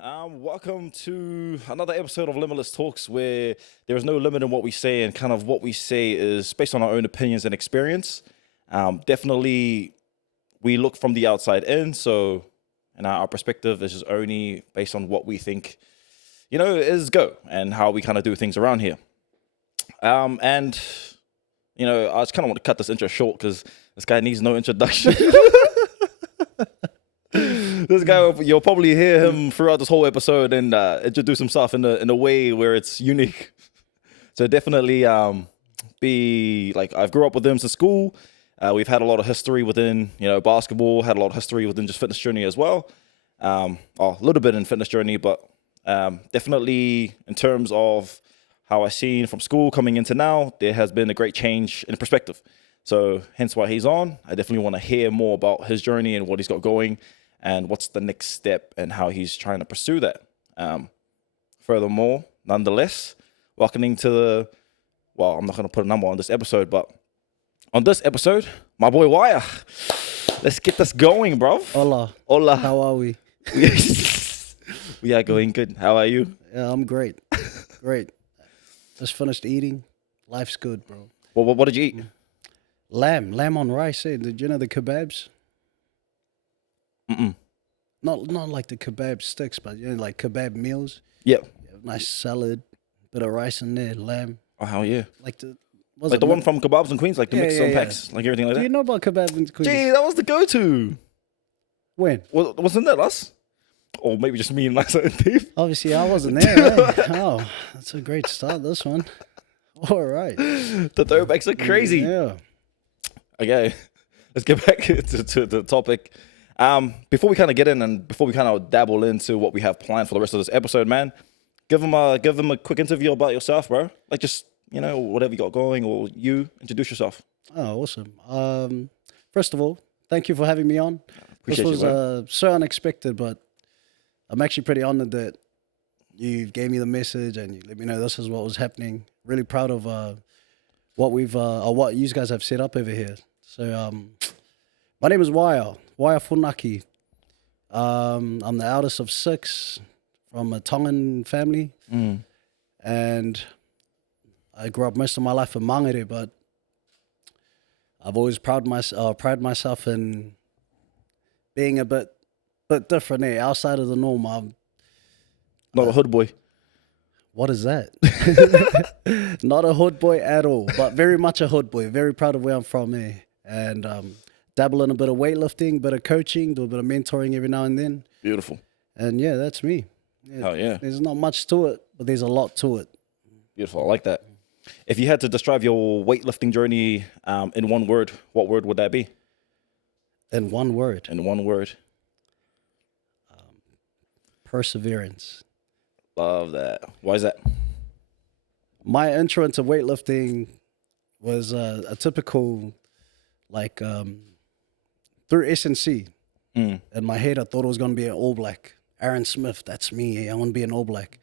Welcome to another episode of Limitless Talks, where there is no limit in what we say, and kind of what we say is based on our own opinions and experience. Definitely, we look from the outside in, so and our perspective is just only based on what we think, is go and how we kind of do things around here. And I just kind of want to cut this intro short because this guy needs no introduction. This guy, you'll probably hear him throughout this whole episode and introduce himself in a way where it's unique. So definitely be like, I grew up with him since school. We've had a lot of history within, basketball, had a lot of history within just fitness journey as well. A little bit in fitness journey, but definitely in terms of how I seen from school coming into now, there has been a great change in perspective. So hence why he's on. I definitely want to hear more about his journey and what he's got going and what's the next step and how he's trying to pursue that. Furthermore, nonetheless, welcoming to I'm not going to put a number on this episode, but on this episode, my boy Uaea. Let's get this going, bro. Hola. Hola. How are we? We are going good. How are you? Yeah, I'm great. Great. Just finished eating. Life's good, bro. What did you eat? Lamb on rice. Eh? Did you know the kebabs? Mm-mm. Not like the kebab sticks, but like kebab meals. Yep. Nice salad, bit of rice in there, lamb. Oh, hell yeah. Like the one from Kebabs and Queens, like the mix on packs, like everything like Do that. you know about kebab and Queens? Gee, that was the go-to. When? Wasn't that us? Or maybe just me and my certain team. Obviously, I wasn't there. Eh? Oh, that's a great start, this one. All right. The throwbacks are crazy. Yeah. Okay, let's get back to the topic. Before we kind of get in and before we kind of dabble into what we have planned for the rest of this episode, man, give them a quick interview about yourself, bro. Like just, whatever you got going, or you introduce yourself. Oh, awesome. First of all, thank you for having me on. Appreciate this was you, so unexpected, but I'm actually pretty honored that you gave me the message and you let me know this is what was happening. Really proud of what you guys have set up over here. So, my name is Uaea Funaki. I'm the eldest of 6 from a Tongan family, and I grew up most of my life in Mangere, but I've always pride myself in being a bit different, outside of the norm. I'm Not a hood boy. What is that? Not a hood boy at all, but very much a hood boy. Very proud of where I'm from, and dabble in a bit of weightlifting, bit of coaching, do a bit of mentoring every now and then. Beautiful. And yeah, that's me. Oh yeah. There's not much to it, but there's a lot to it. Beautiful. I like that. If you had to describe your weightlifting journey in one word, what word would that be? In one word. In one word. Perseverance. Love that. Why is that? My intro into weightlifting was a typical, through S&C. In my head, I thought it was going to be an All Black. Aaron Smith, that's me. I want to be an All Black.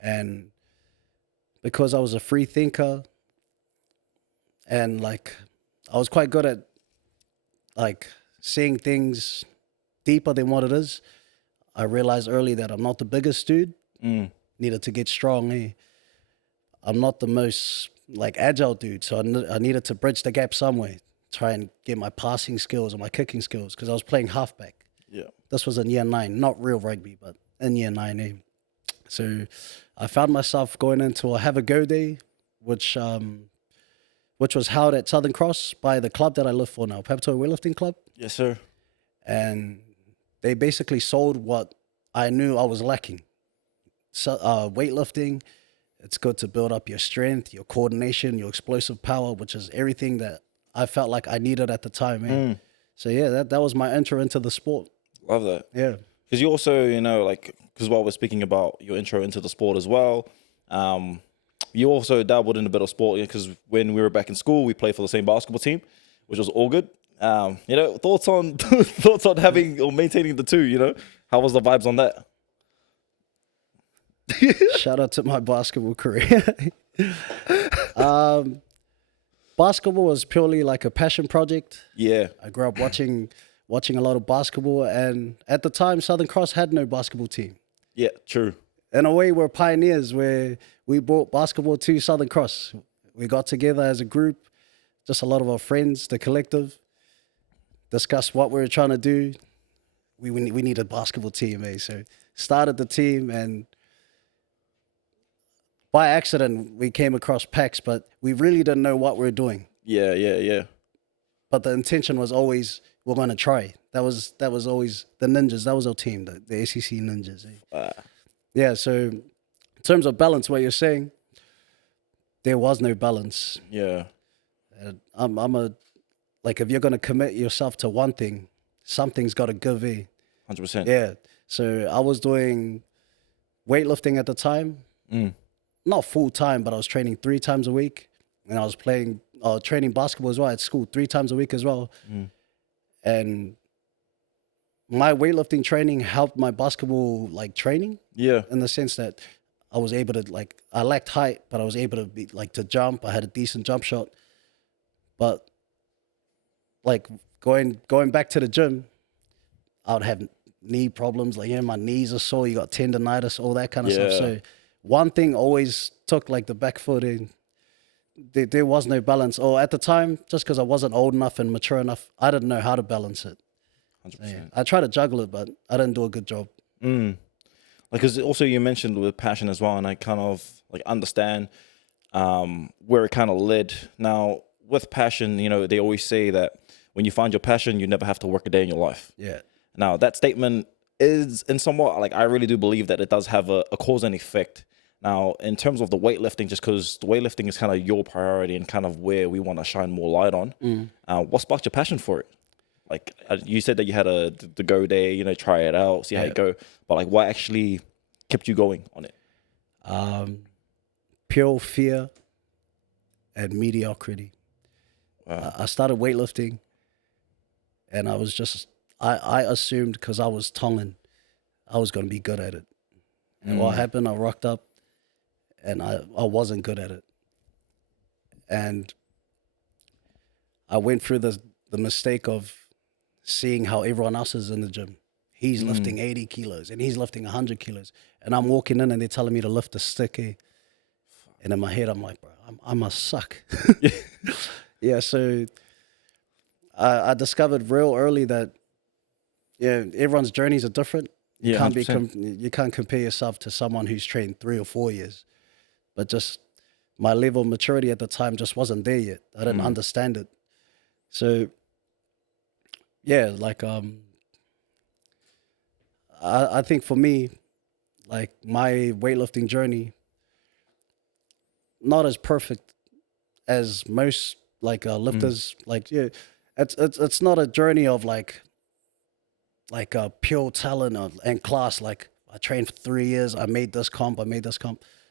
And because I was a free thinker and I was quite good at seeing things deeper than what it is, I realized early that I'm not the biggest dude. Needed to get strong. I'm not the most agile dude, so I needed to bridge the gap somewhere. Try and get my passing skills and my kicking skills because I was playing halfback. Yeah, this was in year 9, not real rugby, but in year 9. So I found myself going into a have a go day, which was held at Southern Cross by the club that I live for now, Papatoa Weightlifting Club. Yes, sir. And they basically sold what I knew I was lacking. So, weightlifting, it's good to build up your strength, your coordination, your explosive power, which is everything that I felt like I needed at the time. So yeah, that was my intro into the sport. Love that. Yeah. Because you also, because while we're speaking about your intro into the sport as well, you also dabbled in a bit of sport because when we were back in school, we played for the same basketball team, which was all good. Thoughts on having or maintaining the two, how was the vibes on that? Shout out to my basketball career. Basketball was purely like a passion project. Yeah. I grew up watching a lot of basketball, and at the time, Southern Cross had no basketball team. Yeah, true. In a way, we're pioneers where we brought basketball to Southern Cross. We got together as a group, just a lot of our friends, the collective, discussed what we were trying to do. We need a basketball team, so started the team, and by accident, we came across PAX, but we really didn't know what we were doing. Yeah. But the intention was always, we're going to try. That was always the Ninjas. That was our team, the SEC Ninjas. Yeah, so in terms of balance, what you're saying, there was no balance. Yeah. Like, if you're going to commit yourself to one thing, something's got to give in. 100%. Yeah. So I was doing weightlifting at the time. Not full time, but I was training 3 times a week. And I was training basketball as well at school 3 times a week as well. And my weightlifting training helped my basketball like training. Yeah. In the sense that I was able to I lacked height, but I was able to to jump. I had a decent jump shot. But like going back to the gym, I would have knee problems. Like, my knees are sore. You got tendonitis, all that kind of stuff. So one thing always took like the back foot in. There was no balance. Or at the time, just because I wasn't old enough and mature enough, I didn't know how to balance it. 100%. So, I tried to juggle it, but I didn't do a good job. Because also you mentioned with passion as well, and I kind of like understand where it kind of led. Now, with passion, they always say that when you find your passion, you never have to work a day in your life. Yeah. Now, that statement is in somewhat, like, I really do believe that it does have a cause and effect. Now, in terms of the weightlifting, just because the weightlifting is kind of your priority and kind of where we want to shine more light on, what sparked your passion for it? Like, you said that you had the go day, try it out, see how it go. But, like, what actually kept you going on it? Pure fear and mediocrity. Wow. I started weightlifting, and I was just, I assumed because I was Tongan, I was going to be good at it. And what happened, I rocked up, and I wasn't good at it. And I went through the mistake of seeing how everyone else is in the gym. He's lifting 80 kilos, and he's lifting 100 kilos. And I'm walking in, and they're telling me to lift a stick. And in my head, I'm like, bro, I must suck. Yeah, so I discovered real early that, everyone's journeys are different. You can't you can't compare yourself to someone who's trained 3 or 4 years. But just my level of maturity at the time just wasn't there yet. I didn't understand it. So, yeah, like, I think for me, like, my weightlifting journey, not as perfect as most lifters. Like, it's not a journey of like a pure talent and class. Like, I trained for 3 years, I made this comp.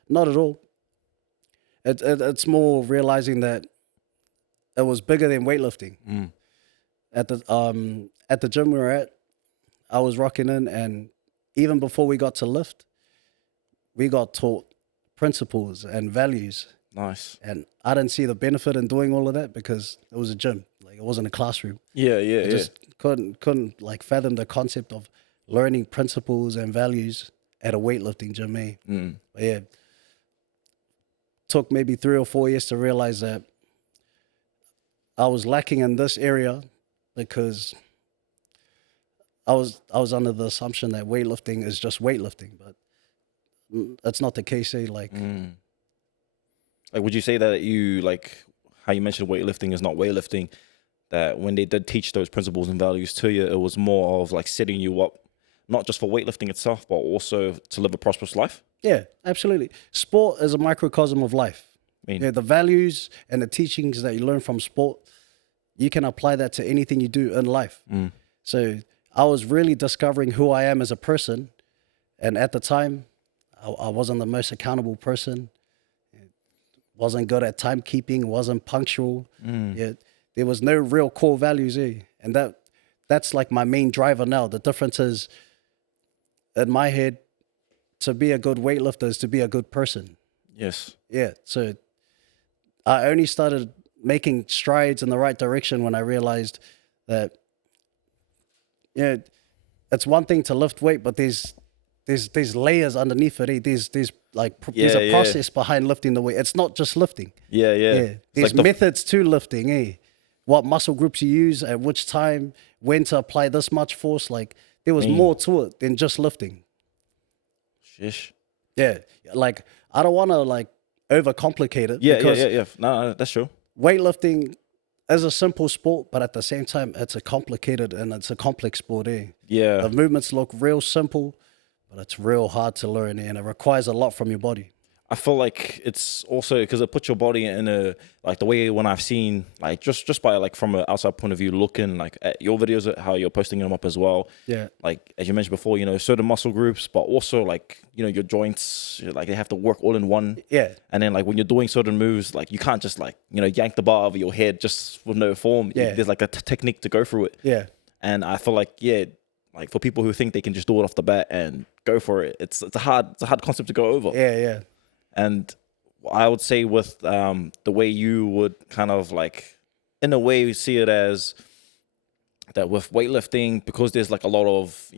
Not at all. It's more realizing that it was bigger than weightlifting. At the gym we were at, I was rocking in, and even before we got to lift, we got taught principles and values. Nice. And I didn't see the benefit in doing all of that because it was a gym. Like, it wasn't a classroom. I just couldn't like fathom the concept of learning principles and values at a weightlifting gym. But yeah, took maybe 3 or 4 years to realize that I was lacking in this area because I was under the assumption that weightlifting is just weightlifting, but that's not the case. Like, would you say that you, like how you mentioned weightlifting is not weightlifting, that when they did teach those principles and values to you, it was more of like setting you up, not just for weightlifting itself, but also to live a prosperous life? Yeah, absolutely. Sport is a microcosm of life. The values and the teachings that you learn from sport, you can apply that to anything you do in life. So I was really discovering who I am as a person. And at the time, I wasn't the most accountable person. Wasn't good at timekeeping, wasn't punctual. There was no real core values. And that's like my main driver now. The difference is, in my head, to be a good weightlifter is to be a good person. Yes. Yeah. So I only started making strides in the right direction when I realized that, it's one thing to lift weight, but there's there's layers underneath it. There's there's Yeah, a yeah. process behind lifting the weight. It's not just lifting. Yeah, yeah. Yeah, It's there's like methods to lifting. What muscle groups you use at which time, when to apply this much force. Like there was more to it than just lifting. Shish. Yeah, like I don't want to like overcomplicate it. Yeah, because yeah. No, that's true. weightlifting is a simple sport, but at the same time, it's a complicated and it's a complex sport. Yeah. The movements look real simple, but it's real hard to learn, and it requires a lot from your body. I feel like it's also because it puts your body in a, like the way when I've seen, like just by like from an outside point of view, looking like at your videos, how you're posting them up as well. Yeah. Like as you mentioned before, certain muscle groups, but also like, your joints, like they have to work all in one. Yeah. And then like when you're doing certain moves, like you can't just like, yank the bar over your head just with no form. Yeah. There's like a technique to go through it. Yeah. And I feel like, like for people who think they can just do it off the bat and go for it, it's a hard concept to go over. Yeah. Yeah. And I would say with the way you would kind of like, in a way, see it as that with weightlifting, because there's like a lot of,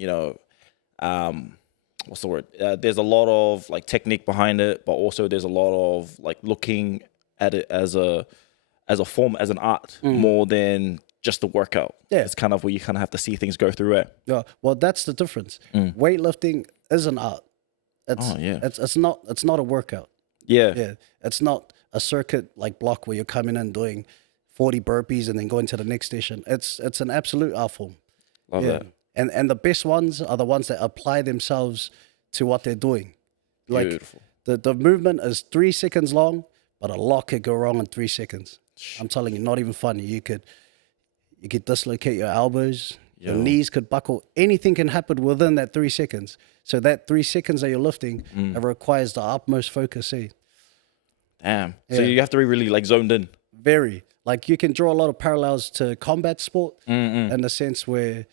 what's the word? There's a lot of like technique behind it, but also there's a lot of like looking at it as a form, as an art, more than just a workout. Yeah. It's kind of where you kind of have to see things go through it. Yeah. Well, that's the difference. Weightlifting is an art. It's not a workout. Yeah. Yeah. It's not a circuit like block where you're coming in doing 40 burpees and then going to the next station. It's an absolute art form. Love that. And the best ones are the ones that apply themselves to what they're doing. Like Beautiful. the movement is 3 seconds long, but a lot could go wrong in 3 seconds. I'm telling you, not even funny. You could dislocate your elbows, your knees could buckle. Anything can happen within that 3 seconds. So that 3 seconds that you're lifting, it requires the utmost focus. Damn. So you have to be really like zoned in. Very. Like you can draw a lot of parallels to combat sport in the sense where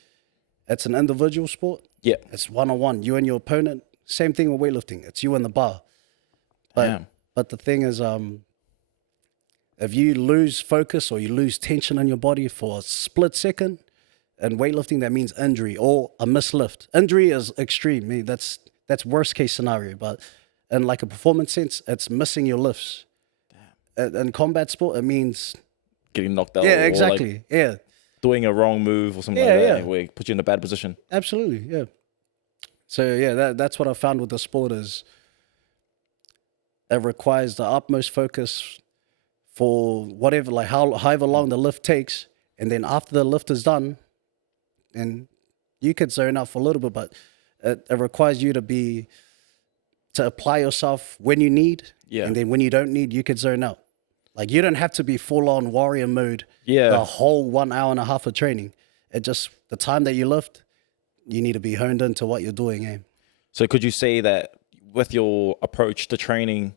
it's an individual sport. Yeah. It's one-on-one, you and your opponent. Same thing with weightlifting. It's you and the bar. But the thing is, if you lose focus or you lose tension in your body for a split second, in weightlifting, that means injury or a mislift. Injury is extreme. I mean, that's worst case scenario. But in like a performance sense, it's missing your lifts. In combat sport, it means getting knocked out. Yeah, or exactly. like doing a wrong move or something like that, where it puts you in a bad position. Absolutely, yeah. So yeah, that's what I found with the sport is it requires the utmost focus for whatever, like however long the lift takes, and then after the lift is done, and you could zone out for a little bit, but it requires you to apply yourself when you need, and then when you don't need, you could zone out. Like you don't have to be full on warrior mode the whole 1 hour and a half of training. It just, the time that you lift, you need to be honed into what you're doing. So could you say that with your approach to training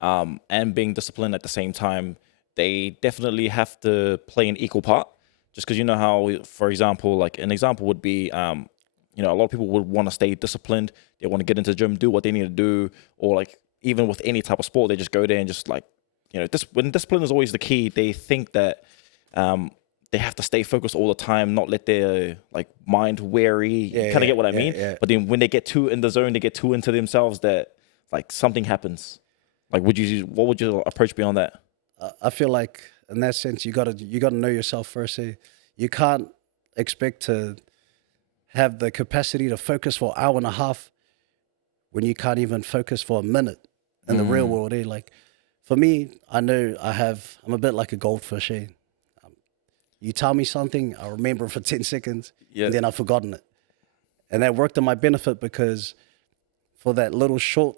and being disciplined at the same time, they definitely have to play an equal part? Just because how, for example, like an example would be, a lot of people would want to stay disciplined. They want to get into the gym, do what they need to do, or like even with any type of sport, they just go there and just like, when discipline is always the key, they think that they have to stay focused all the time, not let their like mind weary. You kind of get what I mean? Yeah. But then when they get too in the zone, they get too into themselves that like something happens. Like, what would your approach be on that? I feel like in that sense, you gotta know yourself first. You can't expect to have the capacity to focus for an hour and a half when you can't even focus for a minute in the real world. Like for me, I know I'm a bit like a goldfish. You tell me something, I remember it for 10 seconds, and then I've forgotten it. And that worked to my benefit because for that little short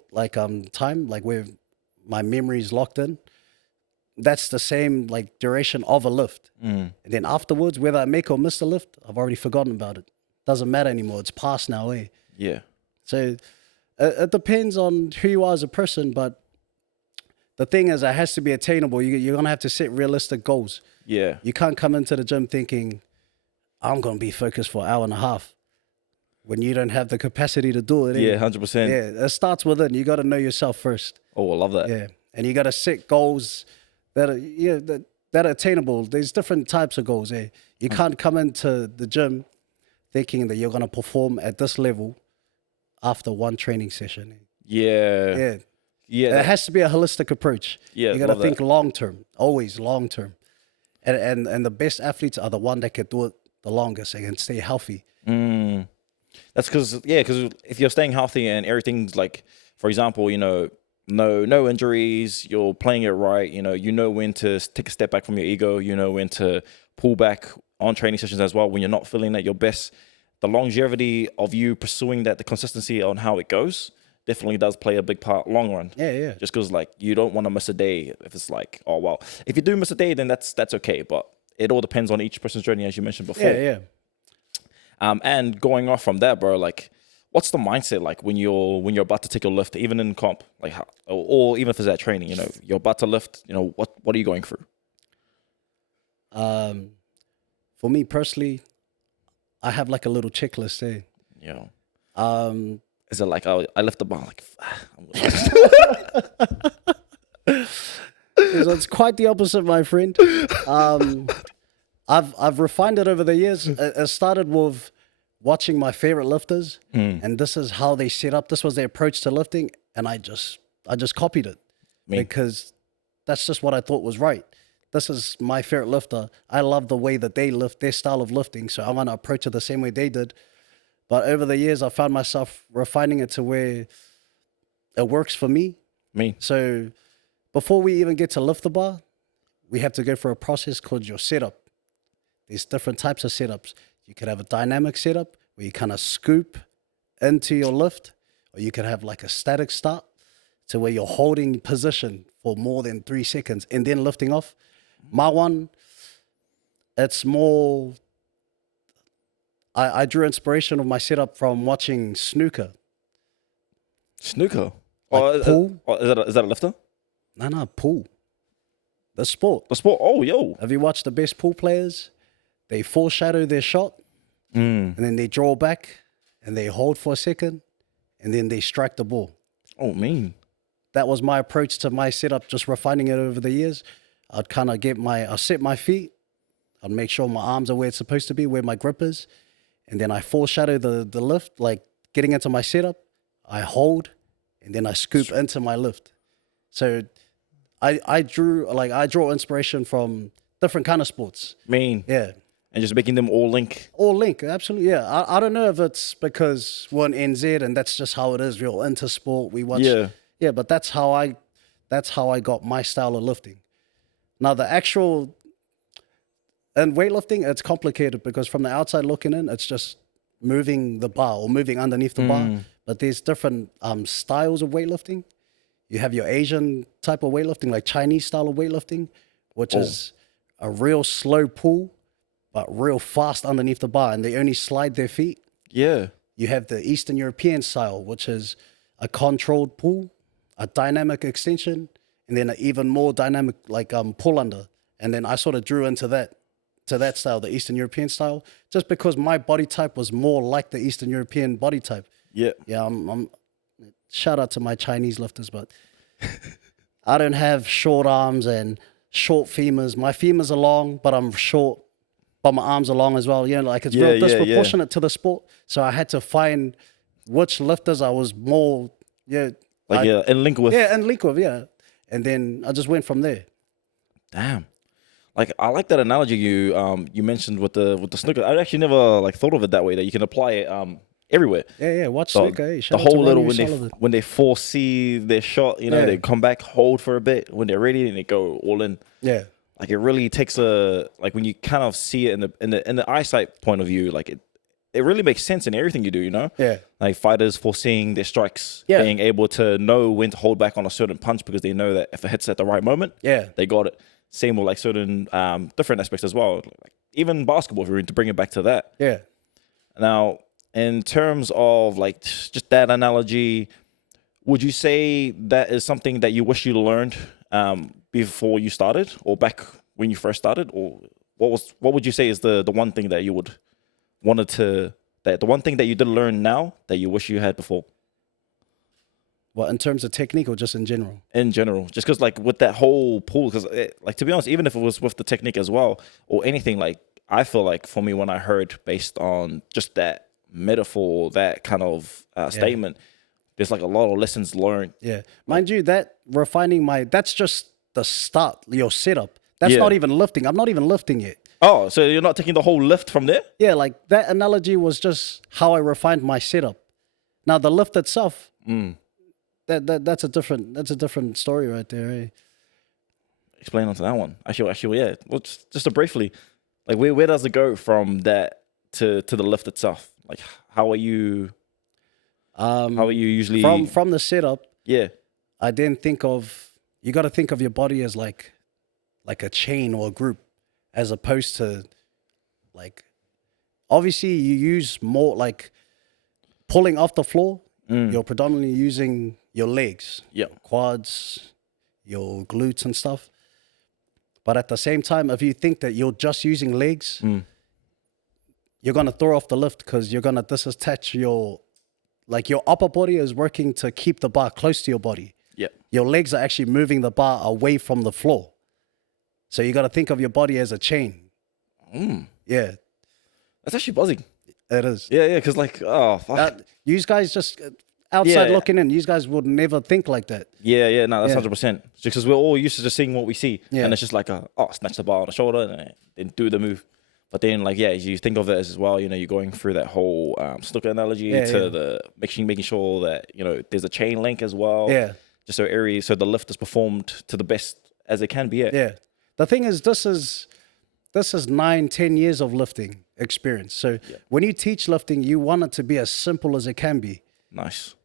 time, like where my memory is locked in, that's the same like duration of a lift. And then afterwards, whether I make or miss the lift, I've already forgotten about it. Doesn't matter anymore. It's past now. Yeah. So it depends on who you are as a person, but the thing is, it has to be attainable. You're going to have to set realistic goals. Yeah. You can't come into the gym thinking, I'm going to be focused for an hour and a half when you don't have the capacity to do it. Yeah, 100%. Yeah, it starts within. You got to know yourself first. Oh, I love that. Yeah, and you got to set goals that are attainable. There's different types of goals. You can't come into the gym thinking that you're going to perform at this level after one training session. Yeah. It has to be a holistic approach. Yeah, You got to love think that. long term, always long term. And the best athletes are the one that can do it the longest and can stay healthy. That's because if you're staying healthy and everything's like, for example, no injuries, you're playing it right, you know when to take a step back from your ego, you know when to pull back on training sessions as well when you're not feeling at your best. The longevity of you pursuing that, the consistency on how it goes, definitely does play a big part long run. Yeah. Just because like you don't want to miss a day if it's like, oh well, if you do miss a day, then that's okay. But it all depends on each person's journey, as you mentioned before. Yeah. And going off from that, bro, like, what's the mindset like when you're about to take your lift, even in comp, like, or even if it's at training, you're about to lift, what are you going through? For me personally, I have like a little checklist there. Is it like, oh, I lift the bar, like, It's quite the opposite, my friend. I've refined it over the years. It started with watching my favorite lifters, and this is how they set up. This was their approach to lifting, and I just copied it because that's just what I thought was right. This is my favorite lifter. I love the way that they lift, their style of lifting, so I want to approach it the same way they did. But over the years, I found myself refining it to where it works for me. So before we even get to lift the bar, we have to go through a process called your setup. There's different types of setups. You could have a dynamic setup where you kind of scoop into your lift, or you could have like a static start to where you're holding position for more than 3 seconds and then lifting off. My one, it's more, I drew inspiration of my setup from watching snooker. Snooker? Like pool? Is that a lifter? No, pool. The sport. The sport? Oh, yo. Have you watched the best pool players? They foreshadow their shot, and then they draw back, and they hold for a second, and then they strike the ball. Oh, mean. That was my approach to my setup, just refining it over the years. I'd kind of I'll set my feet. I'd make sure my arms are where it's supposed to be, where my grip is. And then I foreshadow the lift, like getting into my setup. I hold, and then I scoop into my lift. So I draw inspiration from different kind of sports. Yeah. And just making them all link. All link, absolutely, yeah. I don't know if it's because we're in NZ and that's just how it is. We're into sport. We watch. Yeah, but that's how I got my style of lifting. Now the actual in weightlifting, it's complicated because from the outside looking in, it's just moving the bar or moving underneath the bar. But there's different styles of weightlifting. You have your Asian type of weightlifting, like Chinese style of weightlifting, which is a real slow pull, but real fast underneath the bar, and they only slide their feet. Yeah. You have the Eastern European style, which is a controlled pull, a dynamic extension, and then an even more dynamic like pull under. And then I sort of drew into that style, the Eastern European style, just because my body type was more like the Eastern European body type. Yeah. Yeah, I'm shout out to my Chinese lifters, but I don't have short arms and short femurs. My femurs are long, but I'm short, but my arms are long as well. Like it's real disproportionate to the sport. So I had to find which lifters I was more, in link with. Yeah, in link with, yeah. And then I just went from there. Damn. Like I like that analogy you mentioned with the snooker. I actually never thought of it that way, that you can apply it everywhere. Yeah. Watch snooker. The whole little when they foresee their shot, they come back, hold for a bit. When they're ready, and they go all in. Yeah. Like it really takes when you kind of see it in the eyesight point of view, like it really makes sense in everything you do, Yeah. Like fighters foreseeing their strikes, being able to know when to hold back on a certain punch because they know that if it hits at the right moment, they got it. Same with certain different aspects as well. Like even basketball, if you're to bring it back to that. Yeah. Now, in terms of just that analogy, would you say that is something that you wish you learned before you started, or back when you first started, or what would you say is the one thing that you the one thing that you did learn now that you wish you had before? Well, in terms of technique or just in general? In general, just because with that whole pool, because to be honest, even if it was with the technique as well or anything, I feel like for me when I heard based on just that metaphor, that kind of statement, there's like a lot of lessons learned. Yeah. Mind you, that refining that's just the start, your setup. That's Yeah. not even lifting. I'm not even lifting yet. Oh, so you're not taking the whole lift from there? Yeah, like that analogy was just how I refined my setup. Now the lift itself, that's a different story right there. Eh? Explain onto that one. Actually, yeah. Well, just briefly, like where does it go from that to the lift itself? Like how are you usually From the setup? Yeah. I didn't think of, you got to think of your body as like a chain or a group, as opposed to like, obviously you use more like pulling off the floor. You're predominantly using your legs, quads, your glutes and stuff. But at the same time, if you think that you're just using legs, you're going to throw off the lift, because you're going to disattach your upper body is working to keep the bar close to your body. Yeah. Your legs are actually moving the bar away from the floor. So you got to think of your body as a chain. Yeah. That's actually buzzing. It is. Yeah, because like, oh, fuck. You guys just outside looking in, you guys would never think like that. Yeah, no, that's 100%. Just because we're all used to just seeing what we see. Yeah. And it's just like, snatch the bar on the shoulder and then do the move. But then, like, you think of it as well, you're going through that whole snooker analogy the making sure that, there's a chain link as well. Yeah. Just so the lift is performed to the best as it can be. Yeah. The thing is, this is 9-10 years of lifting experience. So when you teach lifting, you want it to be as simple as it can be. Nice.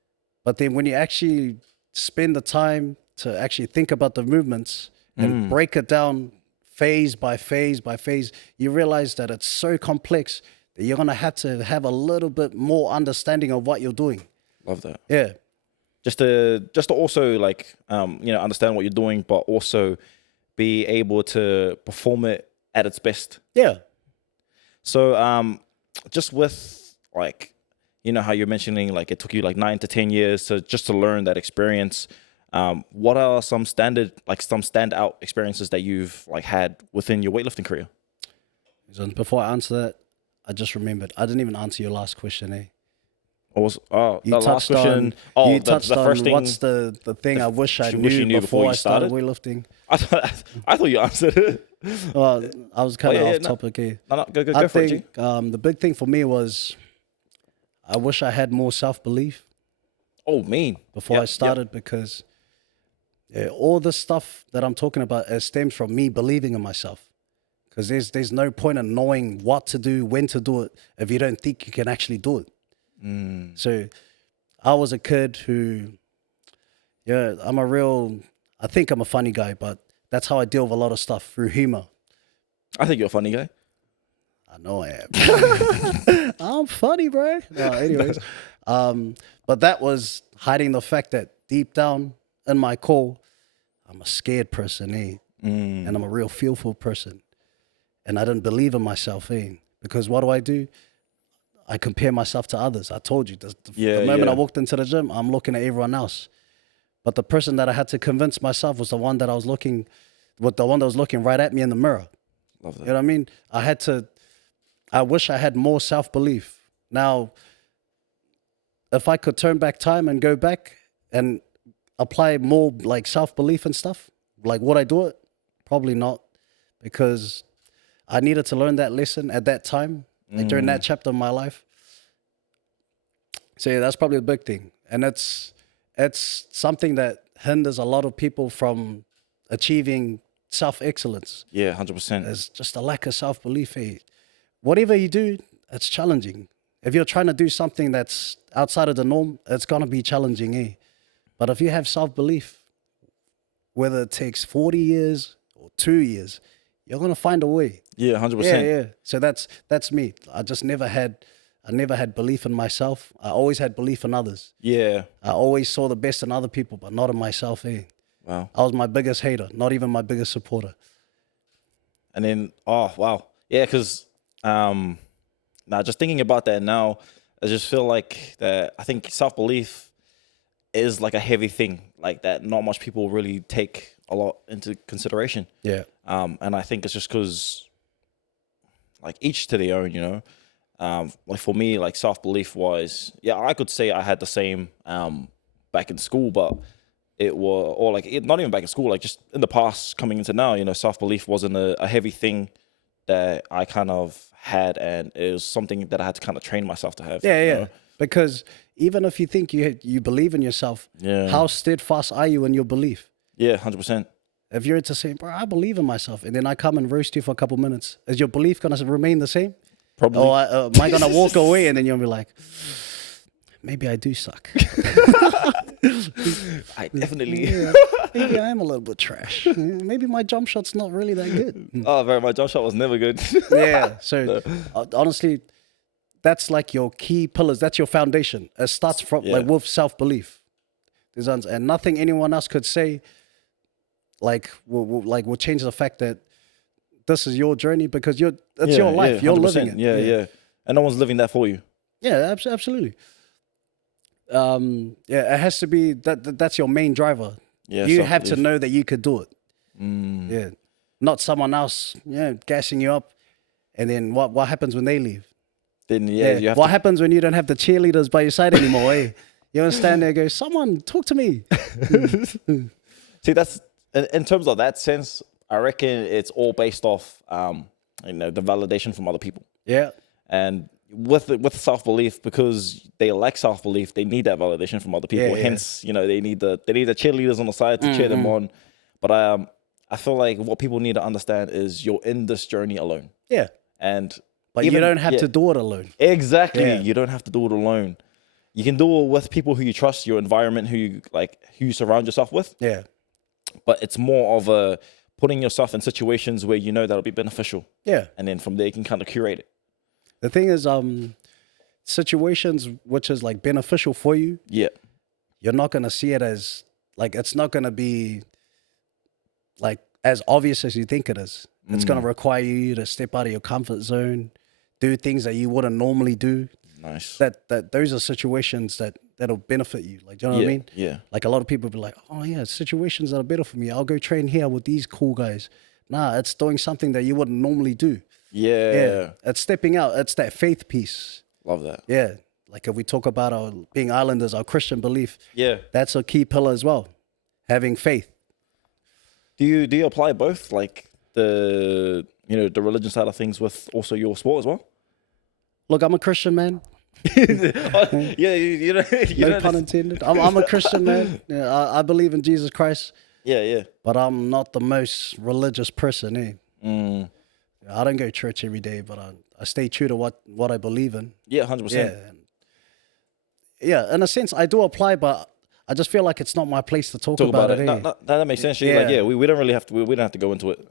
But then when you actually spend the time to actually think about the movements and break it down phase by phase by phase, you realize that it's so complex that you're going to have a little bit more understanding of what you're doing. Love that. Yeah. Just to also like, understand what you're doing, but also be able to perform it at its best. Yeah. So, just with like, how you're mentioning, like it took you like 9 to 10 years to learn that experience. What are some standout experiences that you've like had within your weightlifting career? Before I answer that, I just remembered I didn't even answer your last question, eh? You the last question. You touched the on first thing. What's the thing I wish I knew before I started weightlifting. I thought you answered it. Well, I was kind of off topic here. No, go I for it, G. think the big thing for me was I wish I had more self-belief. Oh, mean. Before I started, because all the stuff that I'm talking about stems from me believing in myself. Because there's no point in knowing what to do, when to do it, if you don't think you can actually do it. So I was a kid who, I think I'm a funny guy, but that's how I deal with a lot of stuff, through humor. I think you're a funny guy. I know I am. I'm funny, bro. No, anyways. But that was hiding the fact that deep down in my core, I'm a scared person, and I'm a real fearful person. And I didn't believe in myself, because what do? I compare myself to others. I told you, the moment I walked into the gym, I'm looking at everyone else. But the person that I had to convince myself was the one that was looking right at me in the mirror. Love that. You know what I mean? I wish I had more self-belief. Now, if I could turn back time and go back and apply more like self-belief and stuff, like would I do it? Probably not, because I needed to learn that lesson at that time, like during that chapter of my life. So yeah, that's probably the big thing. And it's something that hinders a lot of people from achieving self-excellence. Yeah, 100%. There's just a lack of self-belief. Whatever you do, it's challenging. If you're trying to do something that's outside of the norm, it's going to be challenging. But if you have self-belief, whether it takes 40 years or 2 years, you're going to find a way. Yeah, 100%. Yeah. So that's me. I never had belief in myself. I always had belief in others. Yeah. I always saw the best in other people, but not in myself. Wow. I was my biggest hater, not even my biggest supporter. And then, oh, wow. Yeah, because just thinking about that now, I just feel like that I think self-belief is like a heavy thing, like that not much people really take a lot into consideration. Yeah. And I think it's just because, like, each to their own, like for me, like self-belief was, yeah, I could say I had the same back in school, but it was, or like not even back in school, like just in the past coming into now, you know, self-belief wasn't a heavy thing that I kind of had, and it was something that I had to kind of train myself to have. Yeah, you yeah. know? Because even if you think you believe in yourself, how steadfast are you in your belief? Yeah, 100%. If you're to say, bro, I believe in myself, and then I come and roast you for a couple minutes, is your belief going to remain the same? Probably. Or am I going to walk away and then you'll be like, maybe I do suck. I definitely. Maybe I am a little bit trash. Maybe my jump shot's not really that good. Oh, bro, my jump shot was never good. Yeah. So honestly, that's like your key pillars. That's your foundation. It starts from like with self-belief. And nothing anyone else could say will change the fact that this is your journey, because it's your life. You're living it. Yeah. And no one's living that for you. Yeah, absolutely. It has to be that's your main driver. Yeah, you have to know that you could do it. Yeah, not someone else, gassing you up. And then what happens when they leave? Then you have what happens when you don't have the cheerleaders by your side anymore? Eh? You want to stand there and go, someone talk to me. See, that's in terms of that sense, I reckon it's all based off the validation from other people. Yeah. And with self-belief, because they lack self-belief, they need that validation from other people. Hence, they need the cheerleaders on the side to cheer them on. But I feel like what people need to understand is you're in this journey alone. Yeah. But you don't have to do it alone. Exactly. Yeah. You don't have to do it alone. You can do it with people who you trust, your environment, who you surround yourself with. Yeah. But it's more of putting yourself in situations where you know that'll be beneficial. Yeah. And then from there you can kind of curate it. The thing is, situations which is like beneficial for you. Yeah. You're not gonna see it as like, it's not gonna be like as obvious as you think it is. It's gonna require you to step out of your comfort zone, do things that you wouldn't normally do. Nice. That those are situations that'll benefit you. Like, do you know what I mean? Yeah. Like a lot of people be like, oh yeah, situations that are better for me. I'll go train here with these cool guys. Nah, it's doing something that you wouldn't normally do. Yeah. It's stepping out. It's that faith piece. Love that. Yeah. Like if we talk about our being islanders, our Christian belief. Yeah. That's a key pillar as well. Having faith. Do you apply both, like the religion side of things with also your sport as well? Look, I'm a Christian man. Yeah, no pun intended. I'm a Christian man. Yeah, I believe in Jesus Christ. Yeah. But I'm not the most religious person, eh? I don't go to church every day, but I stay true to what I believe in. Yeah, 100%. Yeah, in a sense, I do apply, but I just feel like it's not my place to talk about it. No, that makes sense. Yeah. We don't really have to. We don't have to go into it.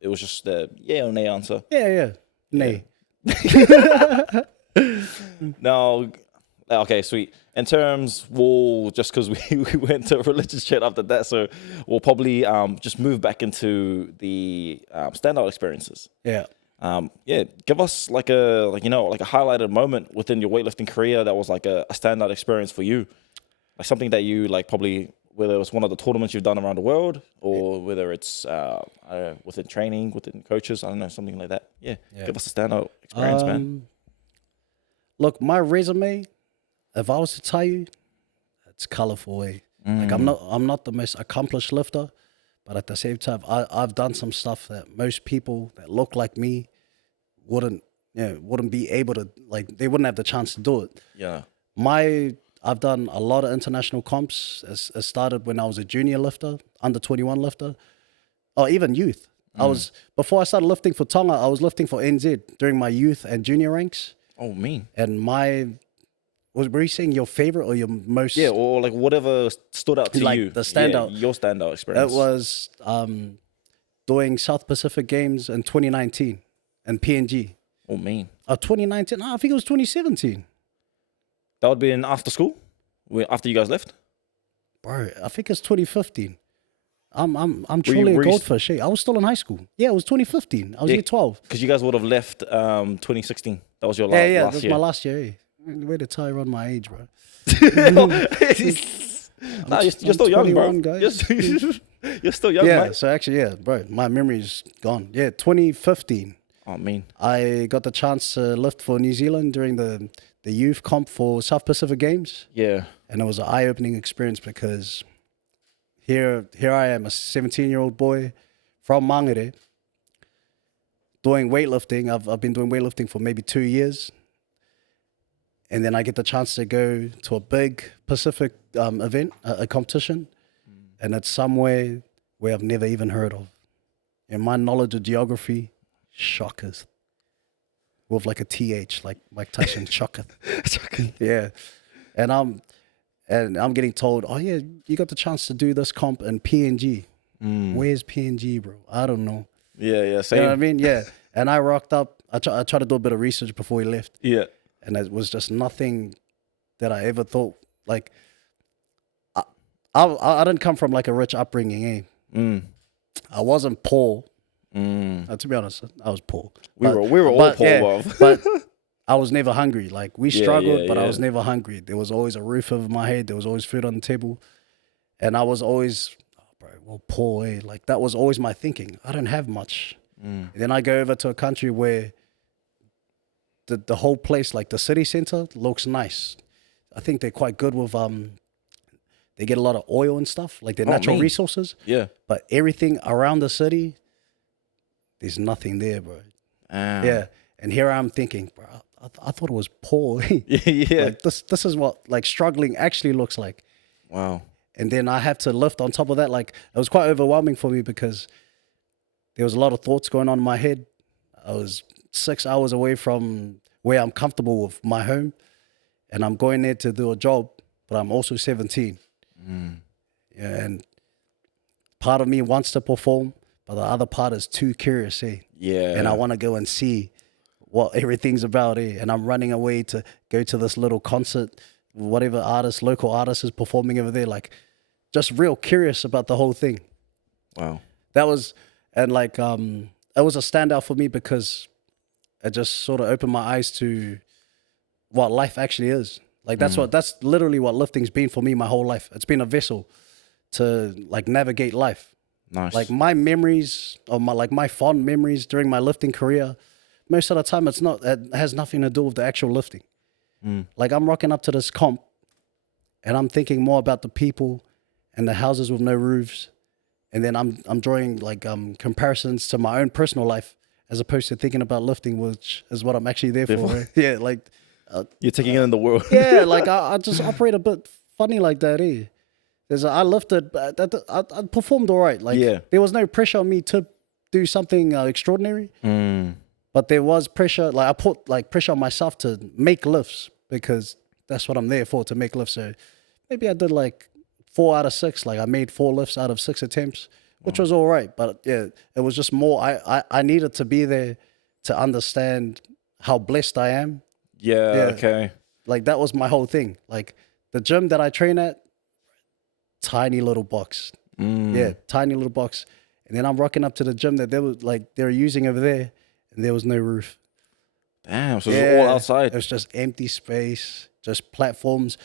It was just a yeah or nay answer. Yeah. Nay. Now, okay, sweet. In terms, just because we went to a religious chat after that, so we'll probably just move back into the standout experiences. Yeah. Give us like a highlighted moment within your weightlifting career that was like a standout experience for you, like something that you like, probably whether it was one of the tournaments you've done around the world, or whether it's within training, within coaches, I don't know, something like that. Yeah. Give us a standout experience, man. Look, my resume, if I was to tell you, it's colorful. Like I'm not the most accomplished lifter, but at the same time, I've done some stuff that most people that look like me wouldn't be able to, like, they wouldn't have the chance to do it. Yeah. I've done a lot of international comps. It started when I was a junior lifter, under 21 lifter, or even youth. Before I started lifting for Tonga, I was lifting for NZ during my youth and junior ranks. Oh, mean. And were you saying your favorite or your most? Yeah, or like whatever stood out to like you. The standout. Yeah, your standout experience. It was doing South Pacific Games in 2019 in PNG. Oh, mean. 2019? I think it was 2017. That would be in after school? After you guys left? Bro, I think it's 2015. I'm truly a goldfish. I was still in high school. Yeah, it was 2015. I was year 12. Because you guys would have left 2016. That was your last year. That was my last year. Way to tie around my age, bro. Nah, you're still young, bro. Guys. You're still young, yeah, mate. So actually, bro, my memory's gone. Yeah, 2015. Oh, mean. I got the chance to lift for New Zealand during the youth comp for South Pacific Games. Yeah. And it was an eye-opening experience because here I am, a 17-year-old boy from Mangere, doing weightlifting. I've been doing weightlifting for maybe 2 years. And then I get the chance to go to a big Pacific event, a competition. And it's somewhere where I've never even heard of. And my knowledge of geography, shockers. With like a TH, like Mike Tyson, shocketh. Yeah. And I'm getting told, oh yeah, you got the chance to do this comp in PNG. Where's PNG, bro? I don't know. Yeah, same. You know what I mean? Yeah. And I rocked up. I tried to do a bit of research before we left. Yeah. And it was just nothing that I ever thought. Like, I didn't come from like a rich upbringing, eh? I wasn't poor. To be honest, I was poor. We were all poor, yeah, but I was never hungry. Like, we struggled, but I was never hungry. There was always a roof over my head. There was always food on the table. And I was always, poor, eh? Like, that was always my thinking. I don't have much. And then I go over to a country where the whole place, like the city center, looks nice. I think they're quite good with, they get a lot of oil and stuff, like their natural resources. Yeah. But everything around the city, there's nothing there, bro. Yeah. And here I'm thinking, bro, I thought it was poor. Yeah. Like this is what like struggling actually looks like. Wow. And then I have to lift on top of that. Like, it was quite overwhelming for me because there was a lot of thoughts going on in my head. I was 6 hours away from where I'm comfortable with my home, and I'm going there to do a job, but I'm also 17. Yeah, and part of me wants to perform, but the other part is too curious, eh? Yeah. And I want to go and see what everything's about, eh? And I'm running away to go to this little concert, whatever local artist is performing over there, like, just real curious about the whole thing. Wow. That was, and like, it was a standout for me because it just sort of opened my eyes to what life actually is. Like, that's literally what lifting's been for me my whole life. It's been a vessel to like navigate life. Nice. Like, my memories, or my fond memories during my lifting career, most of the time it has nothing to do with the actual lifting. Like, I'm rocking up to this comp and I'm thinking more about the people and the houses with no roofs. And then I'm drawing like comparisons to my own personal life as opposed to thinking about lifting, which is what I'm actually there for. Right? Yeah, like you're taking it in the world. Yeah, like I just operate a bit funny like that, eh? I lifted, I performed all right. Like, there was no pressure on me to do something extraordinary. But there was pressure, like I put like pressure on myself to make lifts because that's what I'm there for, to make lifts. So maybe I did like 4 out of 6. Like, I made 4 lifts out of 6 attempts, which was all right. But yeah, it was just more, I needed to be there to understand how blessed I am. Yeah, okay. Like, that was my whole thing. Like, the gym that I train at, tiny little box. Yeah, tiny little box. And then I'm rocking up to the gym that they were using over there, and there was no roof. Damn, so it was all outside. It was just empty space, just platforms,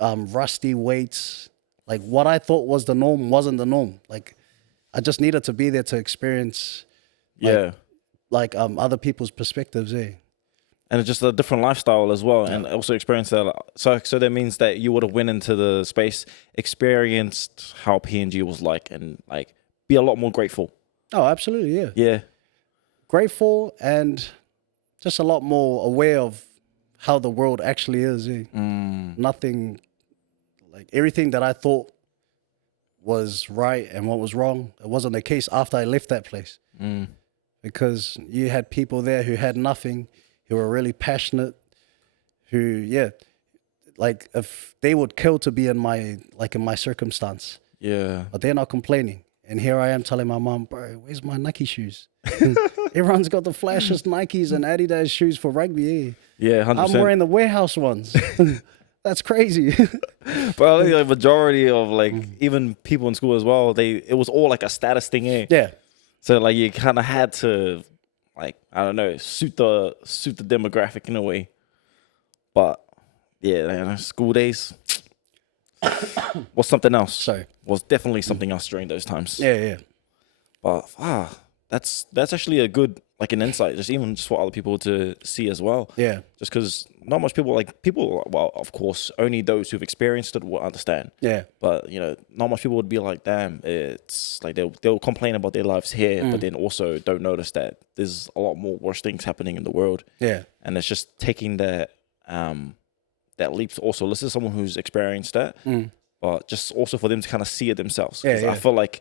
rusty weights. Like, what I thought was the norm wasn't the norm. Like, I just needed to be there to experience other people's perspectives, eh? And it's just a different lifestyle as well, and also experience that. So that means that you would have went into the space, experienced how PNG was like, and like be a lot more grateful. Oh, absolutely, yeah. Yeah. Grateful and just a lot more aware of how the world actually is. Eh? Nothing, like everything that I thought was right and what was wrong, it wasn't the case after I left that place. Because you had people there who had nothing, who were really passionate, who, like if they would kill to be in my circumstance. Yeah. But they're not complaining. And here I am telling my mom, bro, where's my Nike shoes? Everyone's got the flashiest Nikes and Adidas shoes for rugby. Yeah, 100%. I'm wearing the warehouse ones. That's crazy. But I think the majority of like even people in school as well, it was all like a status thing, eh? Yeah. So like you kind of had to, like, I don't know, suit the demographic in a way. But yeah, school days was something else. Was definitely something else during those times. Yeah. But that's actually a good like an insight, just even just for other people to see as well. Yeah. Just because not much people well, of course, only those who've experienced it will understand. Yeah. But not much people would be like, damn, it's like they'll complain about their lives here, but then also don't notice that there's a lot more worse things happening in the world. Yeah. And it's just taking that leap to also listen to someone who's experienced that, but just also for them to kind of see it themselves. Because I feel like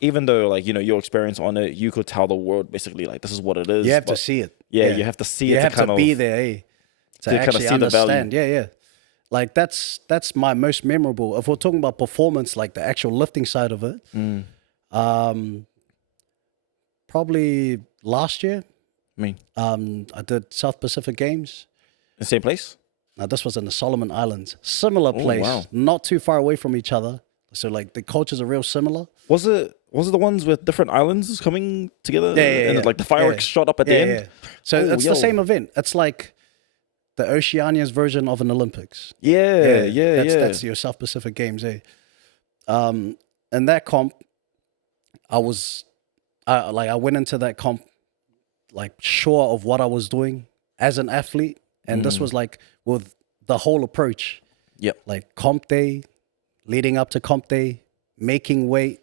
even though like your experience on it, you could tell the world basically like this is what it is. You have to see it. Yeah, you have to see it. You have to be there, to actually kind of see understand. the value. Yeah. Like that's my most memorable. If we're talking about performance, like the actual lifting side of it, probably last year. I did South Pacific Games. The same place? Now this was in the Solomon Islands. Similar place, not too far away from each other. So like the cultures are real similar. Was it the ones with different islands coming together? And like the fireworks shot up at the end? Yeah. So it's the same event. It's like the Oceania's version of an Olympics. That's your South Pacific Games, In that comp, I went into that comp like sure of what I was doing as an athlete, and this was like with the whole approach. Yep. Like comp day, leading up to comp day, making weight,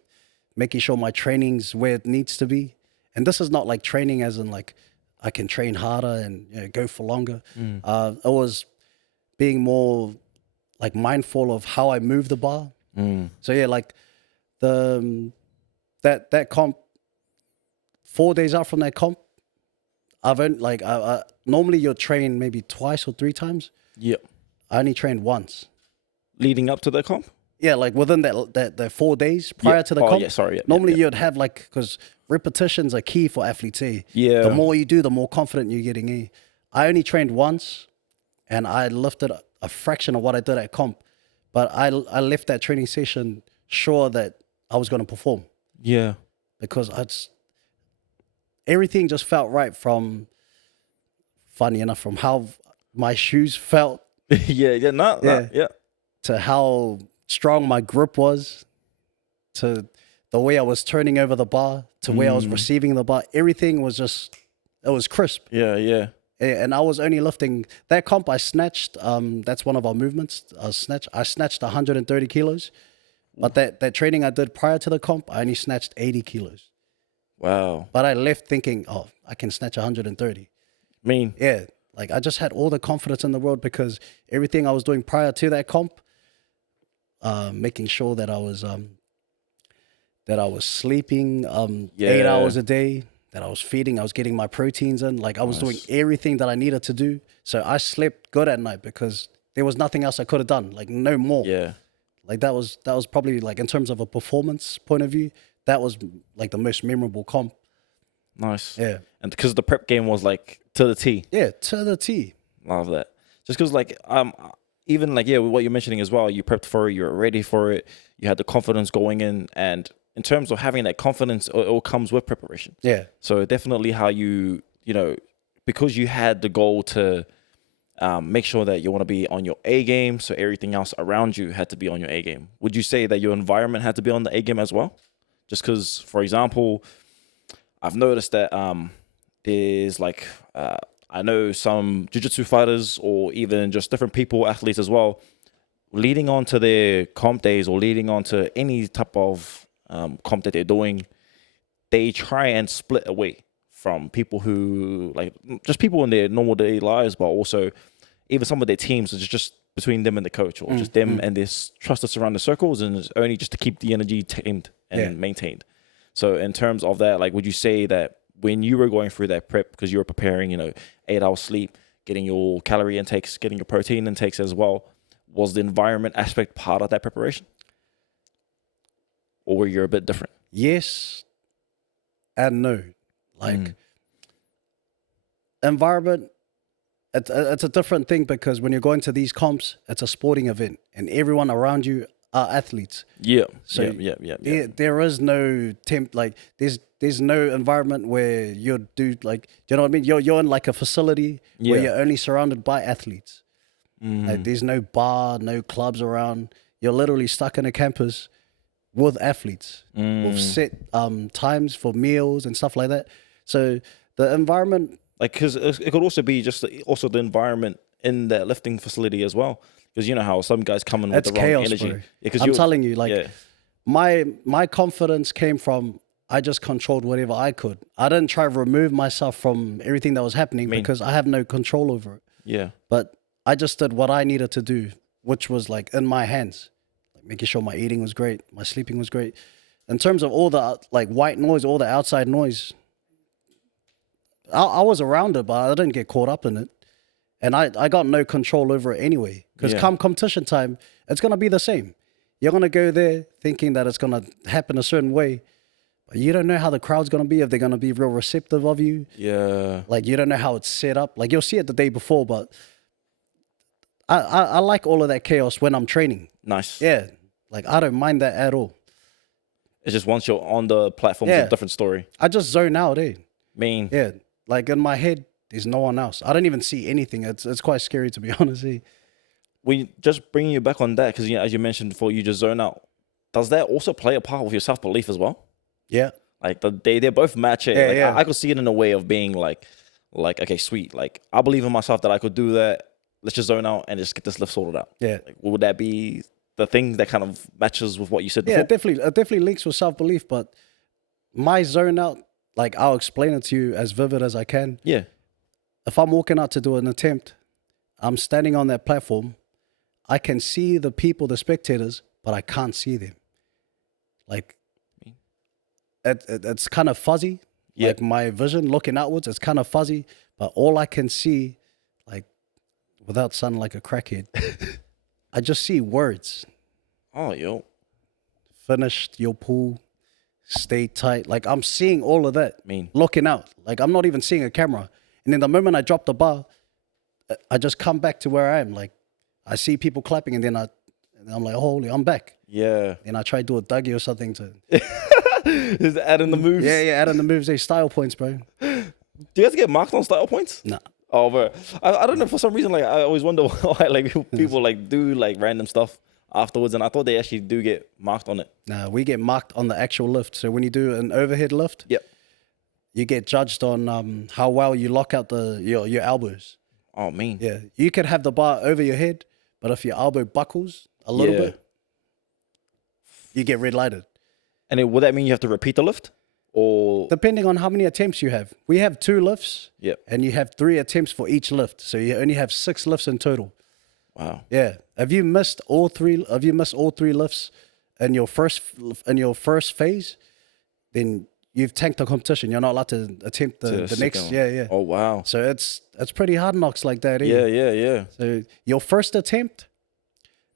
making sure my training's where it needs to be. And this is not like training as in like I can train harder and go for longer. It was being more like mindful of how I move the bar. So yeah, like that comp, 4 days out from that comp, I've only like normally you'll train maybe twice or 3 times. Yep. I only trained once. Leading up to the comp? Yeah, like within that 4 days prior to the comp. Normally you'd have like, because repetitions are key for athletes. Yeah. The more you do, the more confident you're getting. I only trained once, and I lifted a fraction of what I did at comp, but I left that training session sure that I was going to perform. Yeah. Because everything just felt right from how my shoes felt. To how strong my grip was, to the way I was turning over the bar, to where I was receiving the bar. Everything was just, it was crisp. Yeah. And I was only lifting, that comp I snatched, that's one of our movements, I snatched 130 kilos. But that training I did prior to the comp, I only snatched 80 kilos. Wow. But I left thinking, oh, I can snatch 130. Yeah. Like I just had all the confidence in the world because everything I was doing prior to that comp, making sure that I was sleeping 8 hours a day, that I was feeding, I was getting my proteins in, like I was doing everything that I needed to do. So I slept good at night because there was nothing else I could have done, like no more. Yeah. Like that was probably like in terms of a performance point of view, that was like the most memorable comp. Nice. Yeah. And because the prep game was like to the T. Yeah, to the T. Love that. Just because like even like what you're mentioning as well, you prepped for it, you were ready for it, you had the confidence going in, and in terms of having that confidence, it all comes with preparation. Yeah. So definitely how you because you had the goal to make sure that you want to be on your A game, so everything else around you had to be on your A game. Would you say that your environment had to be on the A game as well? Just because, for example, I've noticed that there's like, I know some jiu-jitsu fighters or even just different people, athletes as well, leading on to their comp days or leading on to any type of comp that they're doing, they try and split away from people who, like, just people in their normal daily lives, but also even some of their teams, it's just between them and the coach, or just them and this trusted surrounding circles, and it's only just to keep the energy tamed and maintained. So in terms of that, like, would you say that when you were going through that prep, because you were preparing, 8 hours sleep, getting your calorie intakes, getting your protein intakes as well, was the environment aspect part of that preparation? Or were you a bit different? Yes and no. Like, environment, it's a different thing because when you're going to these comps, it's a sporting event and everyone around you are athletes. Yeah. So there is no there's no environment where you'd do like, do you know what I mean? You're in like a facility where you're only surrounded by athletes. Like there's no bar, no clubs around. You're literally stuck in a campus with athletes, with set times for meals and stuff like that. So the environment, Like, because it could also be just also the environment in that lifting facility as well. Because you know how some guys come in with it's the wrong chaos, energy. bro. Yeah, 'cause I'm telling you, like yeah. my confidence came from I just controlled whatever I could. I didn't try to remove myself from everything that was happening because I have no control over it. Yeah. But I just did what I needed to do, which was like in my hands, like making sure my eating was great, my sleeping was great. In terms of all the like white noise, all the outside noise, I was around it, but I didn't get caught up in it. And I got no control over it anyway. Because come competition time, it's going to be the same. You're going to go there thinking that it's going to happen a certain way. But you don't know how the crowd's going to be, if they're going to be real receptive of you. Yeah. Like, you don't know how it's set up. Like, you'll see it the day before, but I like all of that chaos when I'm training. Nice. Yeah. Like, I don't mind that at all. It's just once you're on the platform, it's a different story. I just zone out, eh? Mean. Yeah. Like, in my head, there's no one else. I don't even see anything. It's quite scary, to be honest. Eh? We just bringing you back on that, because as you mentioned before, you just zone out. Does that also play a part with your self-belief as well? Yeah. Like they're both match it. Yeah, Like, yeah. I could see it in a way of being like, okay, sweet. Like, I believe in myself that I could do that. Let's just zone out and just get this lift sorted out. Yeah. Like, would that be the thing that kind of matches with what you said before? Yeah, it definitely links with self-belief, but my zone out, like, I'll explain it to you as vivid as I can. Yeah. If I'm walking out to do an attempt, I'm standing on that platform, I can see the people, the spectators, but I can't see them. Like, it's kind of fuzzy. Yeah. Like, my vision looking outwards, it's kind of fuzzy, but all I can see, like, without sounding like a crackhead, I just see words. Oh, yo. Finished your pull, stay tight. Like, I'm seeing all of that. Looking out. Like, I'm not even seeing a camera. And then the moment I drop the bar, I just come back to where I am. Like, I see people clapping, and then I'm like, holy, I'm back. Yeah. And I try to do a Dougie or something to... Just add in the moves. Yeah, add in the moves. They style points, bro. Do you guys get marked on style points? Nah. Oh, bro. I don't know, for some reason, like, I always wonder why, like, people, like, do, like, random stuff afterwards, and I thought they actually do get marked on it. Nah, we get marked on the actual lift. So when you do an overhead lift, Yep. you get judged on how well you lock out your elbows. Oh, mean. Yeah, you could have the bar over your head, but if your elbow buckles a little bit, you get red lighted. And would that mean you have to repeat the lift? Or Depending on how many attempts you have. We have 2 lifts, and you have 3 attempts for each lift. So you only have 6 lifts in total. Wow. Yeah. Have you missed all 3 lifts in your first phase, then you've tanked the competition. You're not allowed to attempt the next. Yeah. Oh, wow. So it's pretty hard knocks like that. Yeah. So your first attempt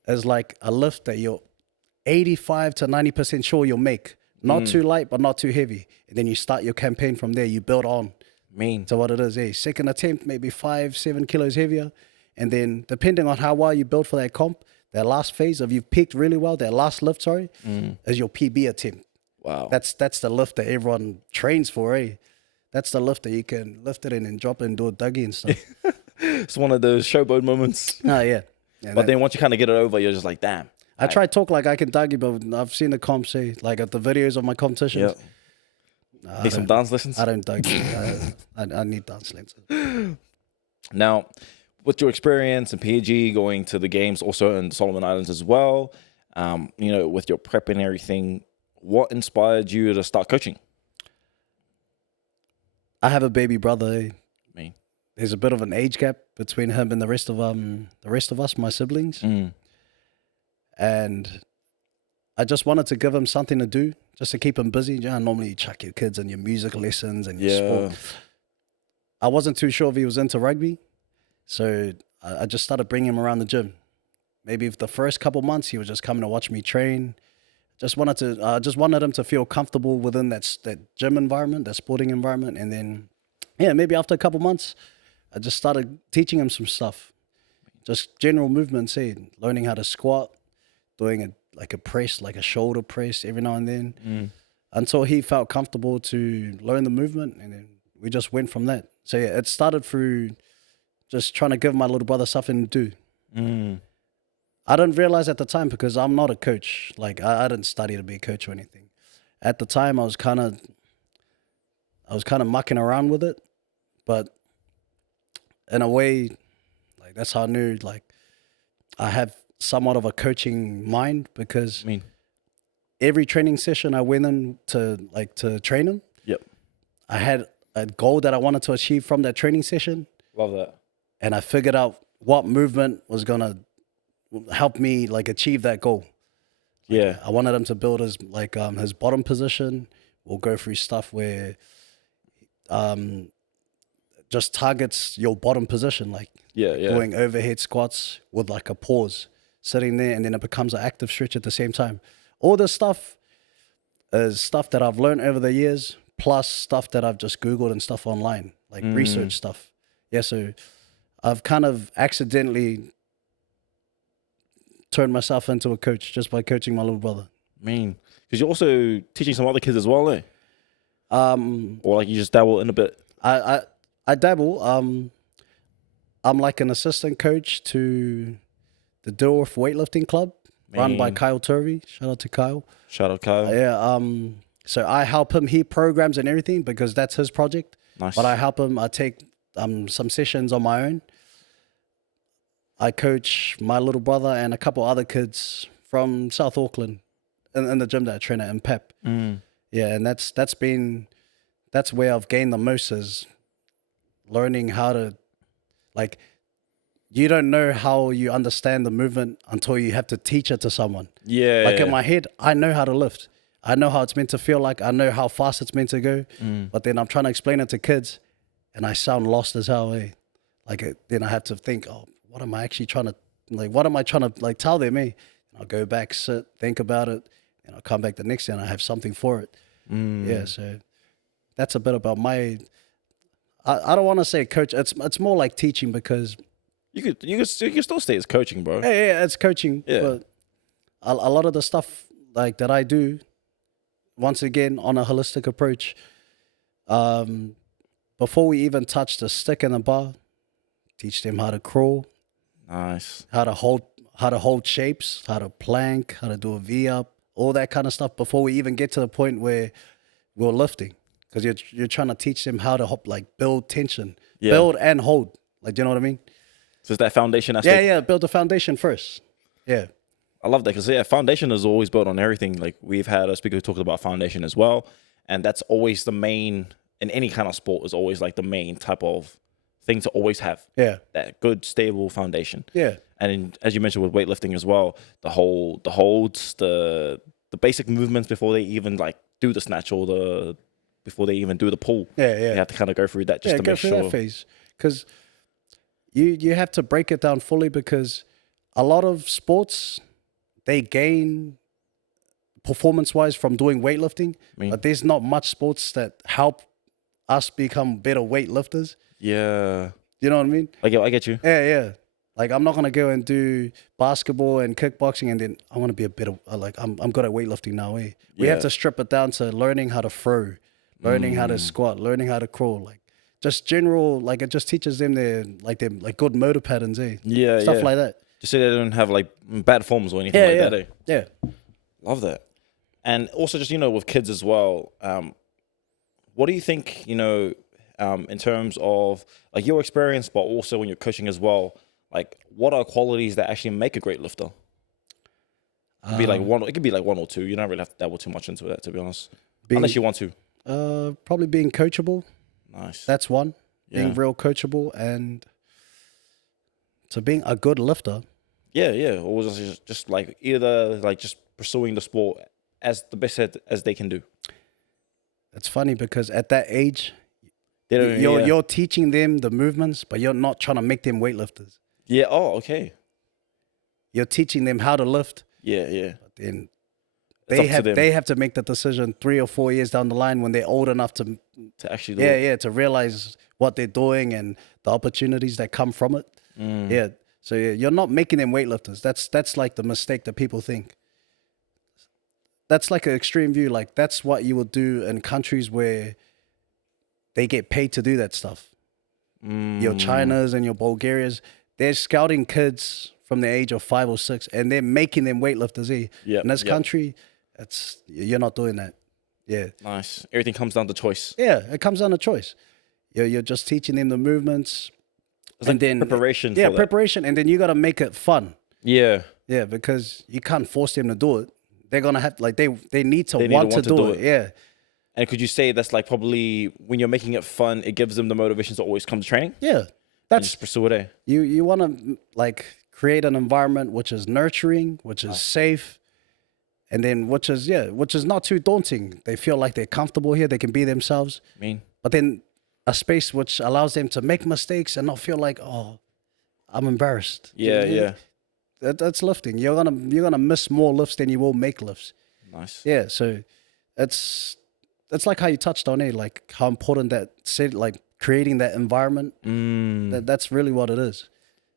is like a lift that you're 85 to 90% sure you'll make. Not too light, but not too heavy. And then you start your campaign from there. You build on to what it is. Second attempt, maybe 5-7 kilos heavier. And then depending on how well you build for that comp, that last phase, if you've peaked really well, that last lift, is your PB attempt. Wow. That's the lift that everyone trains for, That's the lift that you can lift it in and drop it and do a Dougie and stuff. It's one of those showboat moments. Oh, yeah. But then once you kind of get it over, you're just like, damn. I try to talk like I can Dougie, but I've seen the comps say, like at the videos of my competitions. Need some dance lessons? I don't Dougie. I need dance lessons. Now, with your experience in PG, going to the games also in the Solomon Islands as well, with your prep and everything, what inspired you to start coaching? I have a baby brother. Me. There's a bit of an age gap between him and the rest of us, my siblings. And I just wanted to give him something to do, just to keep him busy. Normally you chuck your kids in your music lessons and your sport. I wasn't too sure if he was into rugby, so I just started bringing him around the gym. Maybe the first couple months he was just coming to watch me train. Just wanted him to feel comfortable within that gym environment, that sporting environment. And then, maybe after a couple months, I just started teaching him some stuff. Just general movements, learning how to squat, doing like a press, like a shoulder press every now and then, until he felt comfortable to learn the movement. And then we just went from that. So it started through just trying to give my little brother something to do. I didn't realize at the time because I'm not a coach. Like I didn't study to be a coach or anything. At the time, I was kind of mucking around with it, but in a way, like that's how I knew like I have somewhat of a coaching mind because I mean, every training session I went in to train him, yep. I had a goal that I wanted to achieve from that training session, Love that. and I figured out what movement was gonna help me like achieve that goal. Yeah. I wanted him to build his his bottom position. We'll go through stuff where just targets your bottom position, like Yeah. doing overhead squats with like a pause, sitting there, and then it becomes an active stretch at the same time. All this stuff is stuff that I've learned over the years, plus stuff that I've just Googled and stuff online, like research stuff. Yeah, so I've kind of accidentally turned myself into a coach just by coaching my little brother. I mean, because you're also teaching some other kids as well, eh? Or like you just dabble in a bit. I dabble. I'm like an assistant coach to the Dilworth Weightlifting Club, run by Kyle Turvey. Shout out to Kyle. Shout out Kyle. Yeah. So I help him. He programs and everything because that's his project. Nice. But I help him. I take some sessions on my own. I coach my little brother and a couple other kids from South Auckland in the gym that I train at in Pep. Yeah, and that's where I've gained the most is learning how to, like, you don't know how you understand the movement until you have to teach it to someone. Yeah. Like in my head, I know how to lift. I know how it's meant to feel like. I know how fast it's meant to go. But then I'm trying to explain it to kids and I sound lost as hell, eh? Then I have to think, oh, what am I actually trying to, like, what am I trying to, like, tell them, eh? I'll go back, sit, think about it, and I'll come back the next day and I have something for it. Yeah, so that's a bit about my, I don't want to say coach. It's more like teaching because You could still stay as coaching, bro. yeah, it's coaching. Yeah. But a lot of the stuff like that I do, once again on a holistic approach. Before we even touch the stick and the bar, teach them how to crawl, Nice. how to hold shapes, how to plank, how to do a V up, all that kind of stuff before we even get to the point where we're lifting. Because you're trying to teach them how to build tension, build and hold. Like, do you know what I mean? So it's that foundation aspect. Yeah, build the foundation first. Yeah. I love that because foundation is always built on everything. Like we've had a speaker who talked about foundation as well, and that's always the main in any kind of sport is always like the main type of thing to always have. Yeah. That good stable foundation. Yeah. And as you mentioned with weightlifting as well, the holds, the basic movements before they even like do the snatch or before they even do the pull. Yeah. You have to kind of go through that just to go make through sure. that phase because you have to break it down fully because a lot of sports they gain performance-wise from doing weightlifting, but there's not much sports that help us become better weightlifters. Yeah. You know what I mean? I get you. Yeah. Like I'm not gonna go and do basketball and kickboxing and then I want to be a better I'm good at weightlifting now. Eh? We have to strip it down to learning how to throw, learning how to squat, learning how to crawl, like just general. Like it just teaches them their good motor patterns. Eh? Yeah. Stuff like that. Just so they don't have like bad forms or anything like that. Eh? Yeah. Love that. And also just, with kids as well, what do you think, in terms of like your experience, but also when you're coaching as well, like what are qualities that actually make a great lifter? It could be like one or two. You don't really have to dabble too much into that, to be honest. Unless you want to. Probably being coachable. Nice. That's one. Being real coachable and so being a good lifter. Yeah. Or just like either like just pursuing the sport as the best as they can do. It's funny because at that age, you're you're teaching them the movements, but you're not trying to make them weightlifters. Yeah. Oh, okay. You're teaching them how to lift. Yeah. But then they have to make the decision 3 or 4 years down the line when they're old enough to actually do it. to realize what they're doing and the opportunities that come from it. Yeah. So you're not making them weightlifters. That's like the mistake that people think. That's like an extreme view. Like that's what you would do in countries where they get paid to do that stuff. Your Chinas and your Bulgarians, they're scouting kids from the age of 5 or 6, and they're making them weightlifters. Yep, In this yep. country, you're not doing that. Yeah. Nice. Everything comes down to choice. Yeah, it comes down to choice. You're just teaching them the movements. It's like preparation. Yeah, for that. preparation. And then you got to make it fun. Yeah. Yeah, because you can't force them to do it. They're going to have, like, they need to They need want to do it. Yeah. And could you say that's like probably when you're making it fun, it gives them the motivation to always come to training? Yeah. And That's, just pursue it, eh? you want to, like, create an environment which is nurturing, which is safe, and then which is not too daunting. They feel like they're comfortable here. They can be themselves. But then a space which allows them to make mistakes and not feel like, oh, I'm embarrassed. Yeah. That's lifting. You're gonna miss more lifts than you will make lifts. Nice. Yeah. So it's like how you touched on it, like how important like creating that environment. That's really what it is.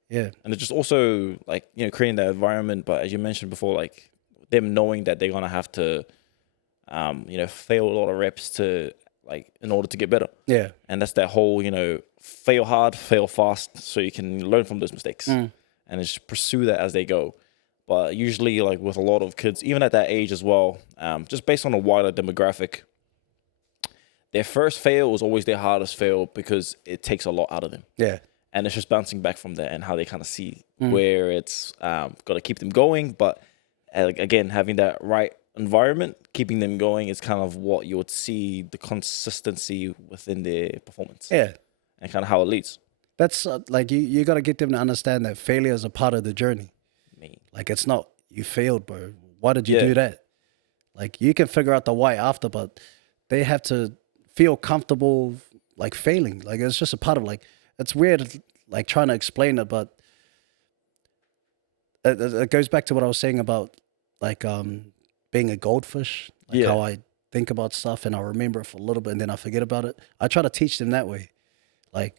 Yeah. And it's just also like, creating that environment, but as you mentioned before, like them knowing that they're gonna have to fail a lot of reps to, like, in order to get better. Yeah. And that's that whole, fail hard, fail fast, so you can learn from those mistakes and just pursue that as they go. But usually, like with a lot of kids, even at that age as well, just based on a wider demographic, their first fail is always their hardest fail because it takes a lot out of them. Yeah. And it's just bouncing back from there and how they kind of see where it's got to keep them going. But again, having that right environment, keeping them going is kind of what you would see the consistency within their performance. Yeah. And kind of how it leads. That's like you got to get them to understand that failure is a part of the journey. Like, it's not you failed, bro. Why did you do that? Like, you can figure out the why after, but they have to feel comfortable, like, failing. Like, it's just a part of, like, it's weird, like, trying to explain it, but it goes back to what I was saying about, like, being a goldfish, like how I think about stuff and I remember it for a little bit and then I forget about it. I try to teach them that way. Like,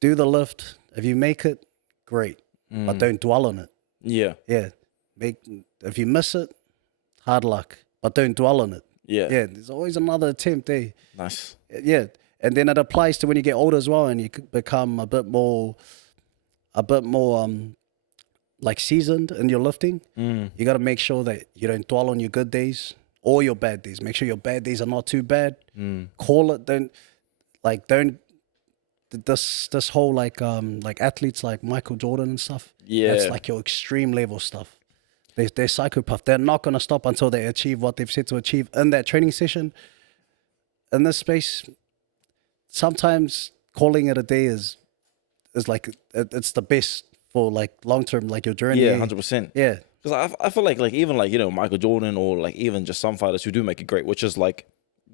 do the lift. If you make it, great, but don't dwell on it. Yeah. If you miss it, hard luck, but don't dwell on it. Yeah. There's always another attempt there. Nice. Yeah, and then it applies to when you get older as well, and you become a bit more like seasoned in your lifting. You got to make sure that you don't dwell on your good days or your bad days. Make sure your bad days are not too bad. Call it. Don't this whole like athletes like Michael Jordan and stuff. Yeah, that's like your extreme level stuff. They're psychopath. They're not gonna stop until they achieve what they've set to achieve in that training session. In this space, sometimes calling it a day is like it's the best for like long term, like your journey. Yeah, 100%. Yeah, because I feel like even like Michael Jordan or like even just some fighters who do make it great, which is like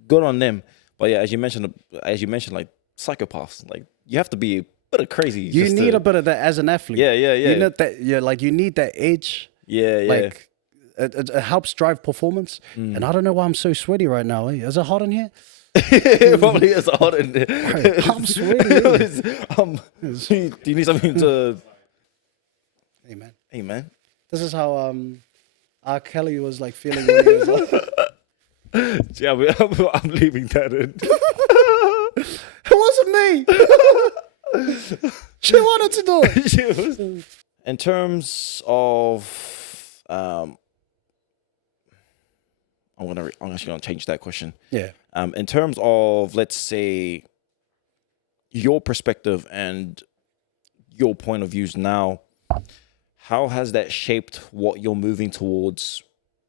good on them. But yeah, as you mentioned, like psychopaths, like you have to be a bit of crazy. You need a bit of that as an athlete. Yeah. You need that. Yeah, like you need that edge. Yeah. Like it helps drive performance. And I don't know why I'm so sweaty right now. Is it hot in here? It probably is hot in there. I'm sweaty. Do you need something to? Hey man. This is how R. Kelly was like feeling when he was like. Yeah, I'm leaving that in. It wasn't me. She wanted to do it. In terms of, I'm actually gonna change that question. Yeah. In terms of, let's say, your perspective and your point of views now, how has that shaped what you're moving towards?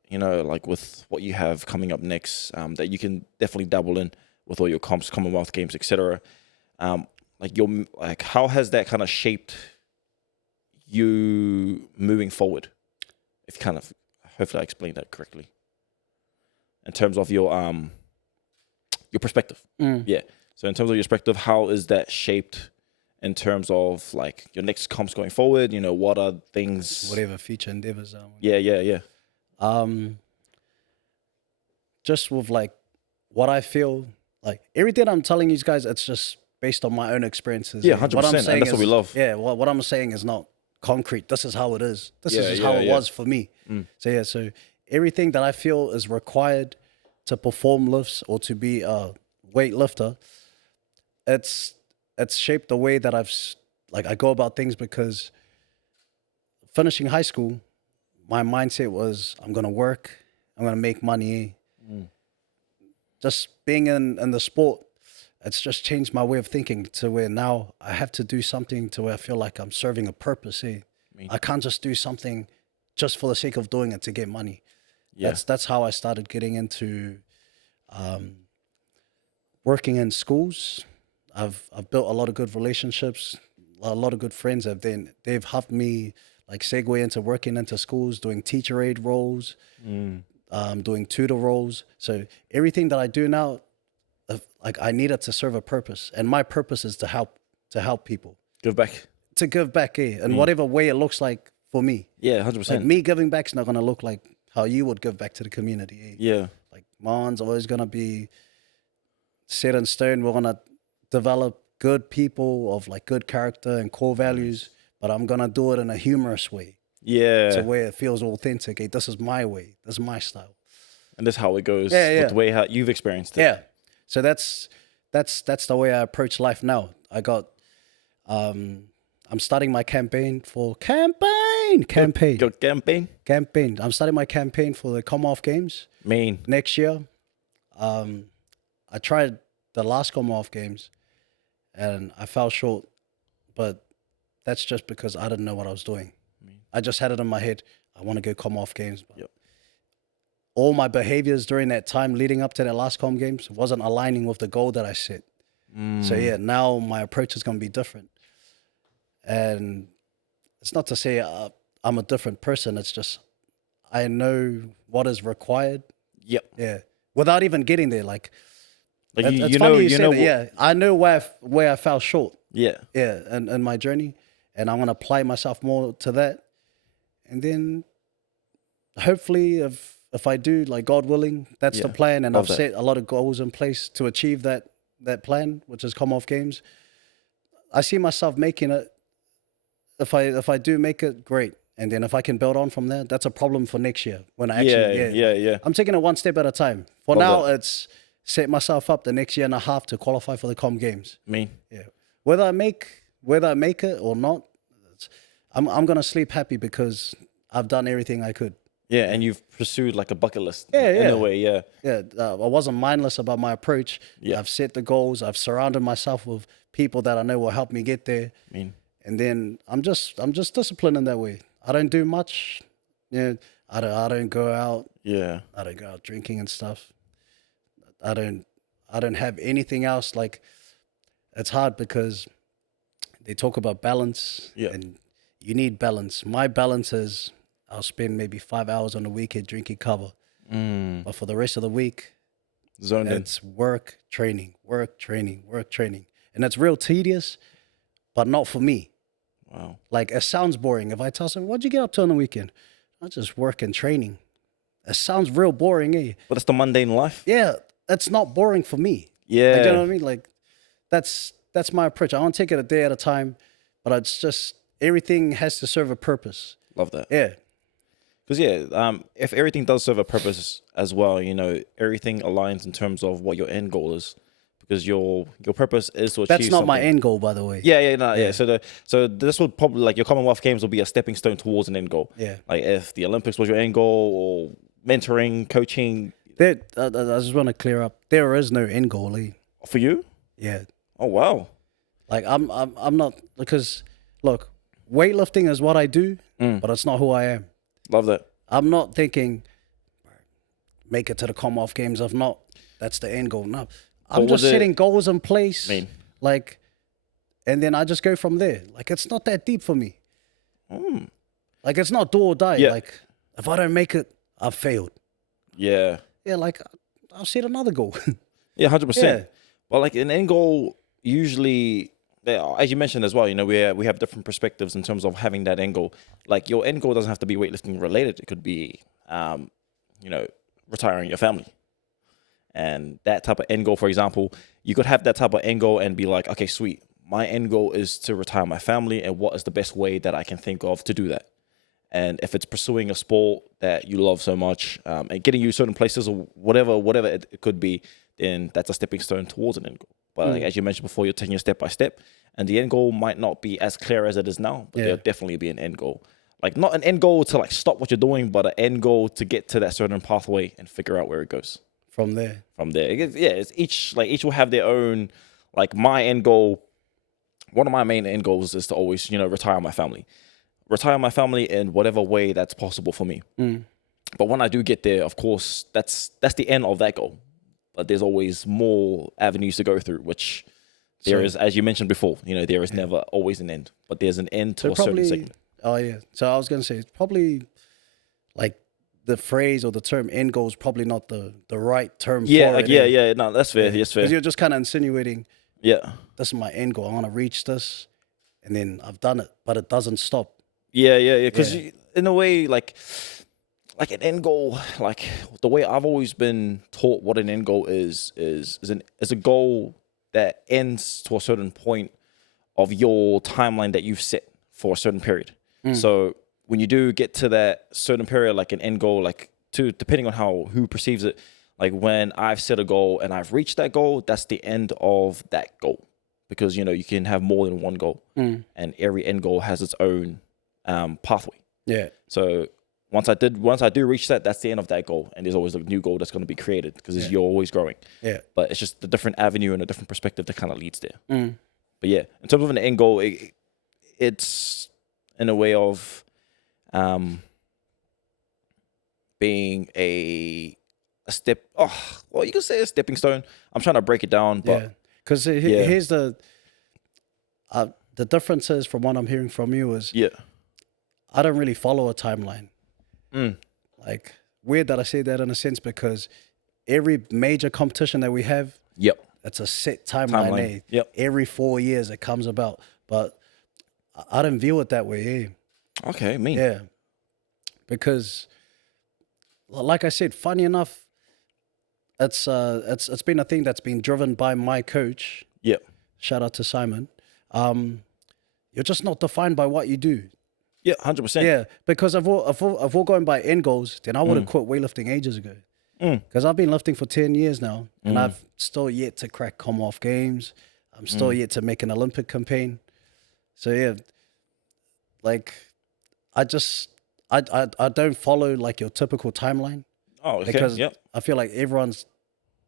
Like with what you have coming up next, that you can definitely dabble in with all your comps, Commonwealth Games, etc. How has that kind of shaped you moving forward? If kind of, hopefully I explained that correctly. In terms of your perspective, yeah. So in terms of your perspective, how is that shaped in terms of like your next comps going forward? What are things? Whatever future endeavors are. Yeah. Just with like what I feel, like everything I'm telling you guys, it's just based on my own experiences. Yeah, 100%. And that's what we love. Yeah, what I'm saying is not concrete. This is how it is. This is just how it was for me. So everything that I feel is required to perform lifts or to be a weightlifter, it's shaped the way that I've like I go about things because finishing high school, my mindset was I'm gonna work, I'm gonna make money. Just being in the sport, it's just changed my way of thinking to where now I have to do something to where I feel like I'm serving a purpose. I can't just do something just for the sake of doing it to get money. Yeah. That's how I started getting into working in schools. I've built a lot of good relationships, a lot of good friends. They've helped me like segue into working into schools, doing teacher aid roles, doing tutor roles. So everything that I do now, like I need it to serve a purpose, and my purpose is to help people, Give back. to give back, in whatever way it looks like for me. Yeah, 100%. Like me giving back's not gonna look like how you would give back to the community. Yeah. Like mine's always gonna be set in stone. We're gonna develop good people of like good character and core values, but I'm gonna do it in a humorous way. Yeah. To where it feels authentic. This is my way. This is my style. And that's how it goes. Yeah. With the way how you've experienced it. Yeah. So that's the way I approach life now. I got I'm starting my campaign. Your campaign? Campaign. I'm starting my campaign for the Commonwealth Games next year. I tried the last Commonwealth Games and I fell short, but that's just because I didn't know what I was doing. I just had it in my head. I want to go Commonwealth Games. But all my behaviors during that time leading up to that last Com Games wasn't aligning with the goal that I set. So yeah, now my approach is going to be different. And it's not to say I'm a different person. It's just I know what is required. Yep. Yeah. Without even getting there, like you it's know, funny you know. that, yeah, I know where I fell short. Yeah. Yeah, in my journey, and I'm gonna apply myself more to that, and then hopefully, if I do, like God willing, that's the plan, and I've set a lot of goals in place to achieve that plan, which is Commonwealth Games. I see myself making it. If I do make it, great. And then if I can build on from there, that's a problem for next year when I actually I'm taking it one step at a time. For now, it's set myself up the next year and a half to qualify for the Com Games. Whether I make it or not, I'm gonna sleep happy because I've done everything I could. Yeah, and you've pursued like a bucket list in a way. I wasn't mindless about my approach. I've set the goals. I've surrounded myself with people that I know will help me get there. And then I'm just disciplined in that way. I don't do much. I don't go out. I don't go out drinking and stuff. I don't have anything else. Like, it's hard because they talk about balance and you need balance. My balance is I'll spend maybe 5 hours on the weekend drinking cover. But for the rest of the week, it's work, training, work, training, work, training. And it's real tedious, but not for me. Wow. Like, it sounds boring. If I tell someone, what'd you get up to on the weekend? I just work and training. It sounds real boring, eh? But it's the mundane life. Yeah, it's not boring for me. Yeah. Like, you know what I mean? Like, that's my approach. I want to take it a day at a time, but it's just, everything has to serve a purpose. Love that. Yeah. Because if everything does serve a purpose as well, everything aligns in terms of what your end goal is. Because your purpose is to achieve That's not something. my end goal, by the way. Yeah. So this will probably, like, your Commonwealth Games will be a stepping stone towards an end goal. Yeah. Like, if the Olympics was your end goal, or mentoring, coaching. I just want to clear up. There is no end goal, eh? For you? Yeah. Oh wow. Like, I'm not, because look, weightlifting is what I do, but it's not who I am. Love that. I'm not thinking make it to the Commonwealth Games. If not, that's the end goal. No. I'm just setting goals in place, like, and then I just go from there. Like, it's not that deep for me. Like, it's not do or die. Yeah. Like, if I don't make it, I've failed. Yeah. Yeah, like, I'll set another goal. Yeah, 100%. Well, like, an end goal usually, as you mentioned as well, we have different perspectives in terms of having that end goal. Like, your end goal doesn't have to be weightlifting related. It could be, retiring your family. And that type of end goal, for example, you could have that type of end goal and be like, okay, sweet. My end goal is to retire my family, and what is the best way that I can think of to do that? And if it's pursuing a sport that you love so much, and getting you certain places or whatever it could be, then that's a stepping stone towards an end goal. But like, as you mentioned before, you're taking it step by step, and the end goal might not be as clear as it is now, but there'll definitely be an end goal. Like not an end goal to like stop what you're doing, but an end goal to get to that certain pathway and figure out where it goes. From there. It's each will have their own, like my end goal. One of my main end goals is to always, retire my family in whatever way that's possible for me. But when I do get there, of course, that's the end of that goal. But there's always more avenues to go through, which there is, as you mentioned before, there is never always an end, but there's an end to a certain segment. Oh yeah. So I was going to say, it's probably like the phrase or the term end goal is probably not the right term for it. Yeah. No, that's fair. Yes, fair. Because you're just kind of insinuating, this is my end goal. I want to reach this, and then I've done it, but it doesn't stop. Yeah. Because in a way, like an end goal, like the way I've always been taught what an end goal is a goal that ends to a certain point of your timeline that you've set for a certain period. So when you do get to that certain period, like an end goal, like depending on who perceives it, like when I've set a goal and I've reached that goal, that's the end of that goal, because you can have more than one goal, and every end goal has its own pathway. Yeah. So once I do reach that, that's the end of that goal, and there's always a new goal that's going to be created because you're always growing. Yeah. But it's just a different avenue and a different perspective that kind of leads there. But yeah, in terms of an end goal, it's in a way of being a step. Oh, well, you could say a stepping stone. I'm trying to break it down, but because here's the difference is, from what I'm hearing from you, is I don't really follow a timeline. Like, weird that I say that in a sense, because every major competition that we have, it's a set timeline. Every 4 years it comes about, but I don't view it that way. Okay, me. Yeah, because like I said, funny enough, it's been a thing that's been driven by my coach. Shout out to Simon. You're just not defined by what you do. 100%. Yeah, because if we're going by end goals, then I would have quit weightlifting ages ago. Because I've been lifting for 10 years now, and I've still yet to crack Commonwealth Games. I'm still yet to make an Olympic campaign. So yeah, like I don't follow like your typical timeline. Oh, okay. Because I feel like everyone's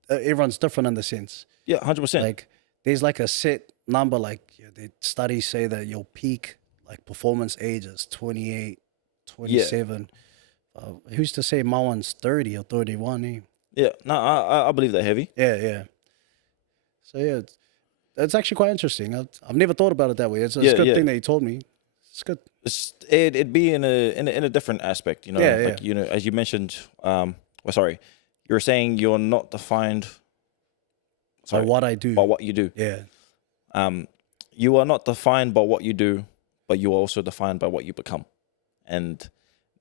different in the sense. 100%. Like there's like a set number, like the studies say that your peak like performance age is 28, 27. Who's to say my one's 30 or 31? Yeah, no, I believe that heavy. Yeah. So yeah, it's actually quite interesting. I've never thought about it that way. It's a good thing that you told me. It's good. It'd be in a different aspect, like as you mentioned. You were saying you're not defined by what I do, by what you do. Yeah. You are not defined by what you do, but you are also defined by what you become, and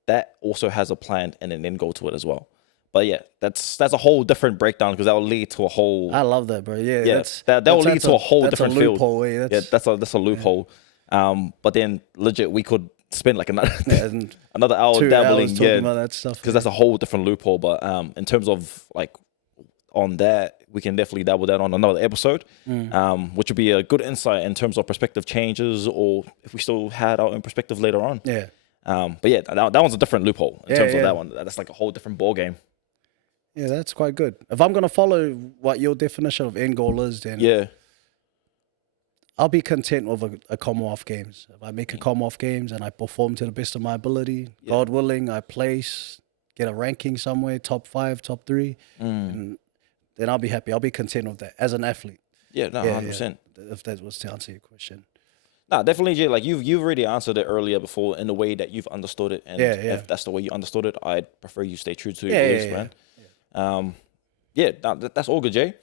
that also has a plan and an end goal to it as well. But yeah, that's a whole different breakdown, because that will lead to a whole. I love that, bro. Yeah, that will lead to a whole different field. That's a loophole. But then legit, we could spend like another hour dabbling, talking about that stuff, because that's a whole different loophole. But in terms of like on that, we can definitely dabble that on another episode, which would be a good insight in terms of perspective changes, or if we still had our own perspective later on. Yeah. But yeah, that one's a different loophole in terms of that one. That's like a whole different ball game. Yeah, that's quite good. If I'm gonna follow what your definition of end goal is, then I'll be content with a Commonwealth Games. If I make a Commonwealth Games and I perform to the best of my ability, God willing, I place, get a ranking somewhere, top 5, top 3, and then I'll be happy. I'll be content with that as an athlete. Yeah, no, 100%. If that was to answer your question. No, definitely, Jay. Like you've already answered it earlier before in the way that you've understood it, and if that's the way you understood it, I'd prefer you stay true to your beliefs, man. That's all good, Jay.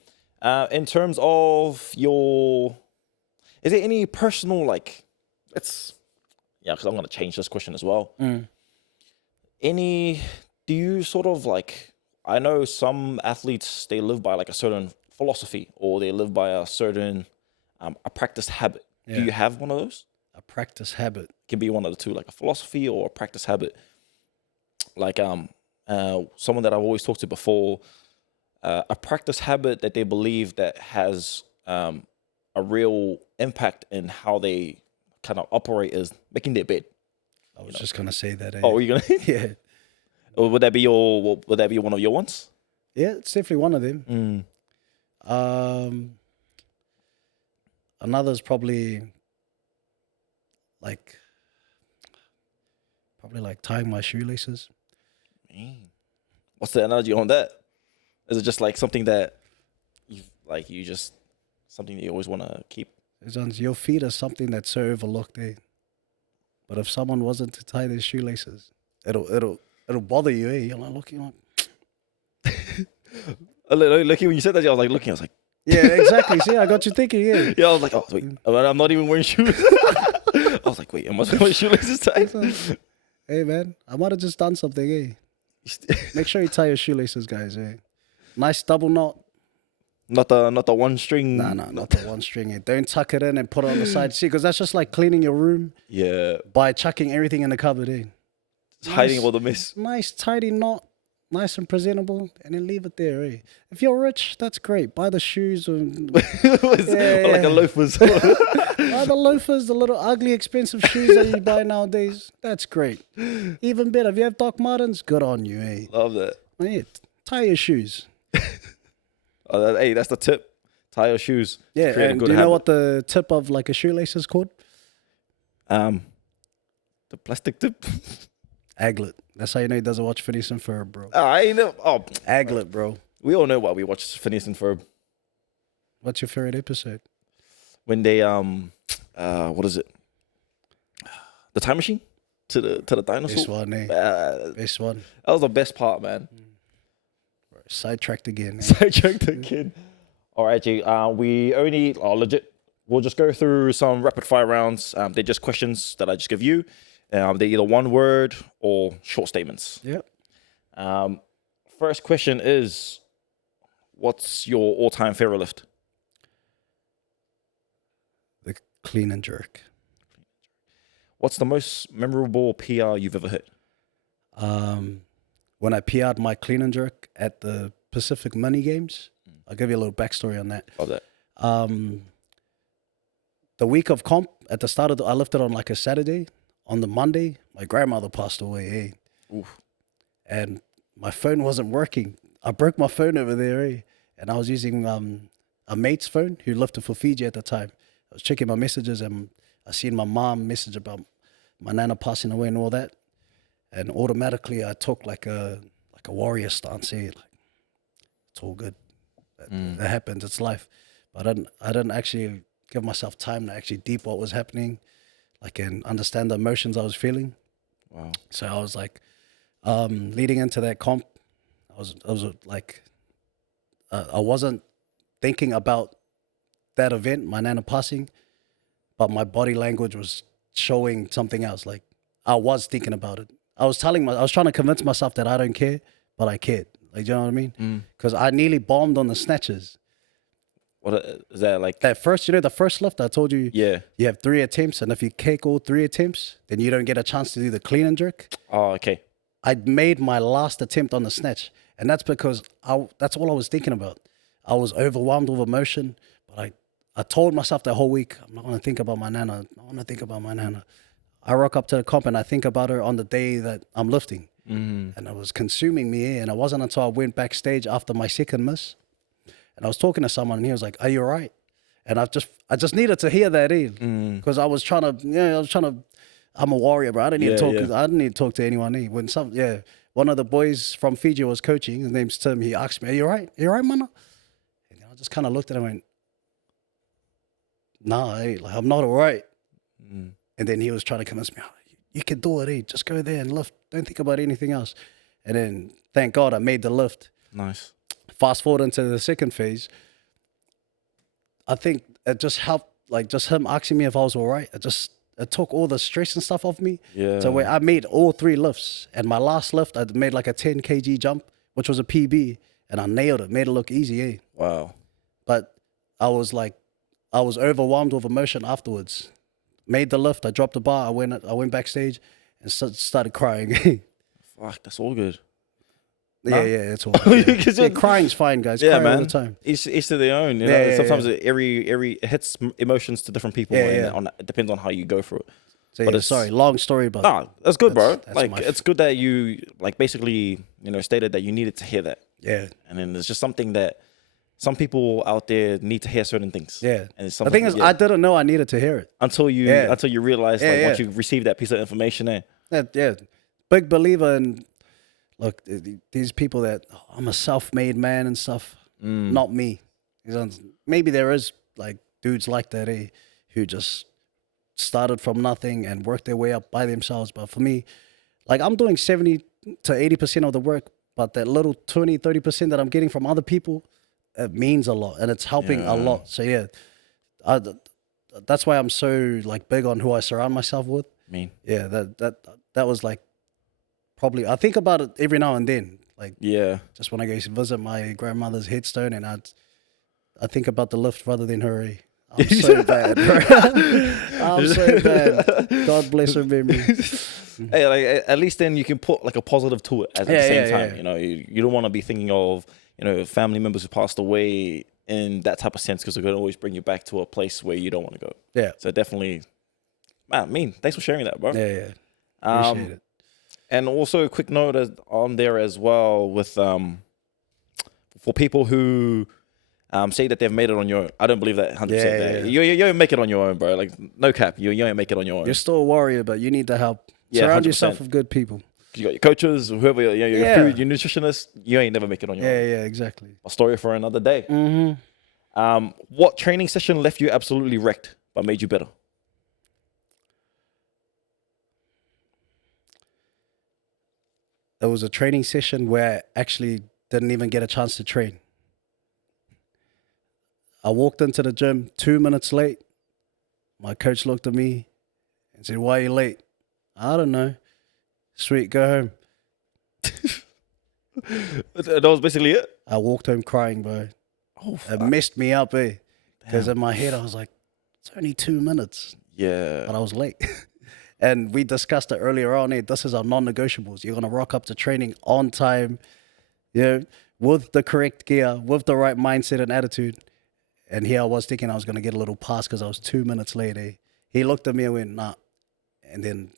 In terms of is there any personal because I'm gonna change this question as well. Do you sort of I know some athletes, they live by like a certain philosophy, or they live by a certain a practice habit. Do you have one of those? A practice habit can be one of the two, like a philosophy or a practice habit. Like someone that I've always talked to before, a practice habit that they believe that has a real impact in how they kind of operate is making their bed. I was just gonna say that. Oh, are you gonna? Yeah. Or would that be one of your ones? Yeah, it's definitely one of them. Another's probably like tying my shoelaces. What's the analogy on that? Is it just like something that something that you always want to keep? Your feet are something that's so overlooked, eh? But if someone wasn't to tie their shoelaces, it'll bother you, eh? You're like looking like. Looking when you said that, I was like, yeah, exactly. See, I got you thinking, yeah. Yeah, I was like, oh wait, I'm not even wearing shoes. I was like, wait, am I wearing my shoelaces tight? Hey man, I might have just done something, eh? Make sure you tie your shoelaces, guys, eh? Nice double knot. Not the one string. Nah, not the one string. Eh? Don't tuck it in and put it on the side. See, because that's just like cleaning your room. Yeah. By chucking everything in the cupboard, eh? It's hiding all the mess. Nice, tidy knot. Nice and presentable, and then leave it there, eh? If you're rich, that's great. Buy the shoes and like a loafers. Buy the loafers, the little ugly, expensive shoes that you buy nowadays. That's great. Even better, if you have Doc Martens, good on you, eh? Love that. Yeah, tie your shoes. Hey, that's the tip. Tie your shoes. Yeah, and do you know what the tip of like a shoelace is called? The plastic tip. Aglet. That's how you know he doesn't watch Phineas and Ferb, bro. I know. Oh, Aglet, bro. We all know why we watch Phineas and Ferb. What's your favorite episode? When they what is it? The time machine to the dinosaur. Best one, eh? Best one. That was the best part, man. Sidetracked again. Eh? Sidetracked again. All right, G. We only legit. We'll just go through some rapid fire rounds. They're just questions that I just give you. They're either one word or short statements. Yep. First question is, what's your all-time favorite lift? The clean and jerk. What's the most memorable PR you've ever hit? When I PR'd my clean and jerk at the Pacific Money Games. I'll give you a little backstory on that. Love that. The week of comp, at the start of I lifted on like a Saturday. On the Monday, my grandmother passed away, eh? Oof. And my phone wasn't working. I broke my phone over there, eh? And I was using a mate's phone who lifted for Fiji at the time. I was checking my messages and I seen my mom message about my nana passing away and all that. And automatically I took like a warrior stance, eh? Like, it's all good. That happens, it's life. But I didn't actually give myself time to actually deep what was happening. Like, and understand the emotions I was feeling. Wow. So I was like, leading into that comp, I was like, I wasn't thinking about that event, my nana passing, but my body language was showing something else. Like, I was thinking about it. I was trying to convince myself that I don't care, but I cared. Like, do you know what I mean? Because I nearly bombed on the snatches. What is that like? That first, the first lift I told you. Yeah. You have 3 attempts, and if you cake all 3 attempts, then you don't get a chance to do the clean and jerk. Oh, okay. I made my last attempt on the snatch, and that's because that's all I was thinking about. I was overwhelmed with emotion, but I told myself the whole week, I'm not going to think about my nana. I want to think about my nana. I rock up to the comp, and I think about her on the day that I'm lifting. And it was consuming me, and it wasn't until I went backstage after my second miss. And I was talking to someone, and he was like, "Are you all right?" And I just needed to hear that in, because I was trying to. I'm a warrior, bro. I didn't need to talk. I didn't need to talk to anyone. When one of the boys from Fiji was coaching. His name's Tim. He asked me, "Are you all right? Are you all right, mana?" And I just kind of looked at him and went, "Nah, I'm not all right." And then he was trying to convince me, "Oh, you can do it. Just go there and lift. Don't think about anything else." And then, thank God, I made the lift. Nice. Fast forward into the second phase, I think it just helped, like just him asking me if I was all right. It took all the stress and stuff off me. Yeah. So I made all 3 lifts, and my last lift I made like a 10 kg jump, which was a PB, and I nailed it, made it look easy, eh? Wow. But I was overwhelmed with emotion afterwards. Made the lift, I dropped the bar, I went backstage and started crying. Fuck, that's all good. Yeah, it's all good. Yeah, crying's fine, guys. Yeah, Cry man. all the time. Each to their own. You know, Yeah, sometimes it hits emotions to different people. And it depends on how you go through it. So But yeah, it's, sorry, long story, but that's good, bro. that's Like, my it's good that you like basically, you know, stated that you needed to hear that. yeah, And then there's just something that some people out there need to hear certain things. yeah. And it's The something thing is, I didn't know I needed to hear it until you realize once you receive that piece of information there. Yeah, big believer in. Look, these people that I'm a self-made man and stuff. Not me. Maybe there is like dudes like that, who just started from nothing and worked their way up by themselves. But for me, like I'm doing 70 to 80% of the work, but that little 20, 30% that I'm getting from other people, it means a lot and it's helping a lot. So yeah, that's why I'm so like big on who I surround myself with. Yeah, that was like probably, I think about it every now and then. Like just when I go to visit my grandmother's headstone and I think about the lift rather than her. I'm so bad, bro. I'm so bad. God bless her memory. Hey, like at least then you can put like a positive to it at the same time. You know, you don't want to be thinking of, you know, family members who passed away in that type of sense, because they're going to always bring you back to a place where you don't want to go. Yeah. So definitely, man, thanks for sharing that, bro. Yeah. Appreciate it. And also a quick note on there as well with for people who say that they've made it on your own. I don't believe that 100%. Yeah. You don't make it on your own, bro. Like, no cap. You don't make it on your own. You're still a warrior, but you need the help. Surround 100%. Yourself with good people. You got your coaches, whoever, your food, your nutritionist. You ain't never make it on your own. Yeah, exactly. A story for another day. What training session left you absolutely wrecked but made you better? There was a training session where I actually didn't even get a chance to train. I walked into the gym 2 minutes late. My coach looked at me and said, "Why are you late?" I don't know. Sweet, go home. That was basically it? I walked home crying, bro. Oh, it messed me up, because in my head I was like, it's only 2 minutes. Yeah. But I was late. And we discussed it earlier on. This is our non-negotiables. You're going to rock up to training on time, with the correct gear, with the right mindset and attitude. And here I was thinking I was going to get a little pass because I was 2 minutes late. He looked at me and went, nah. And then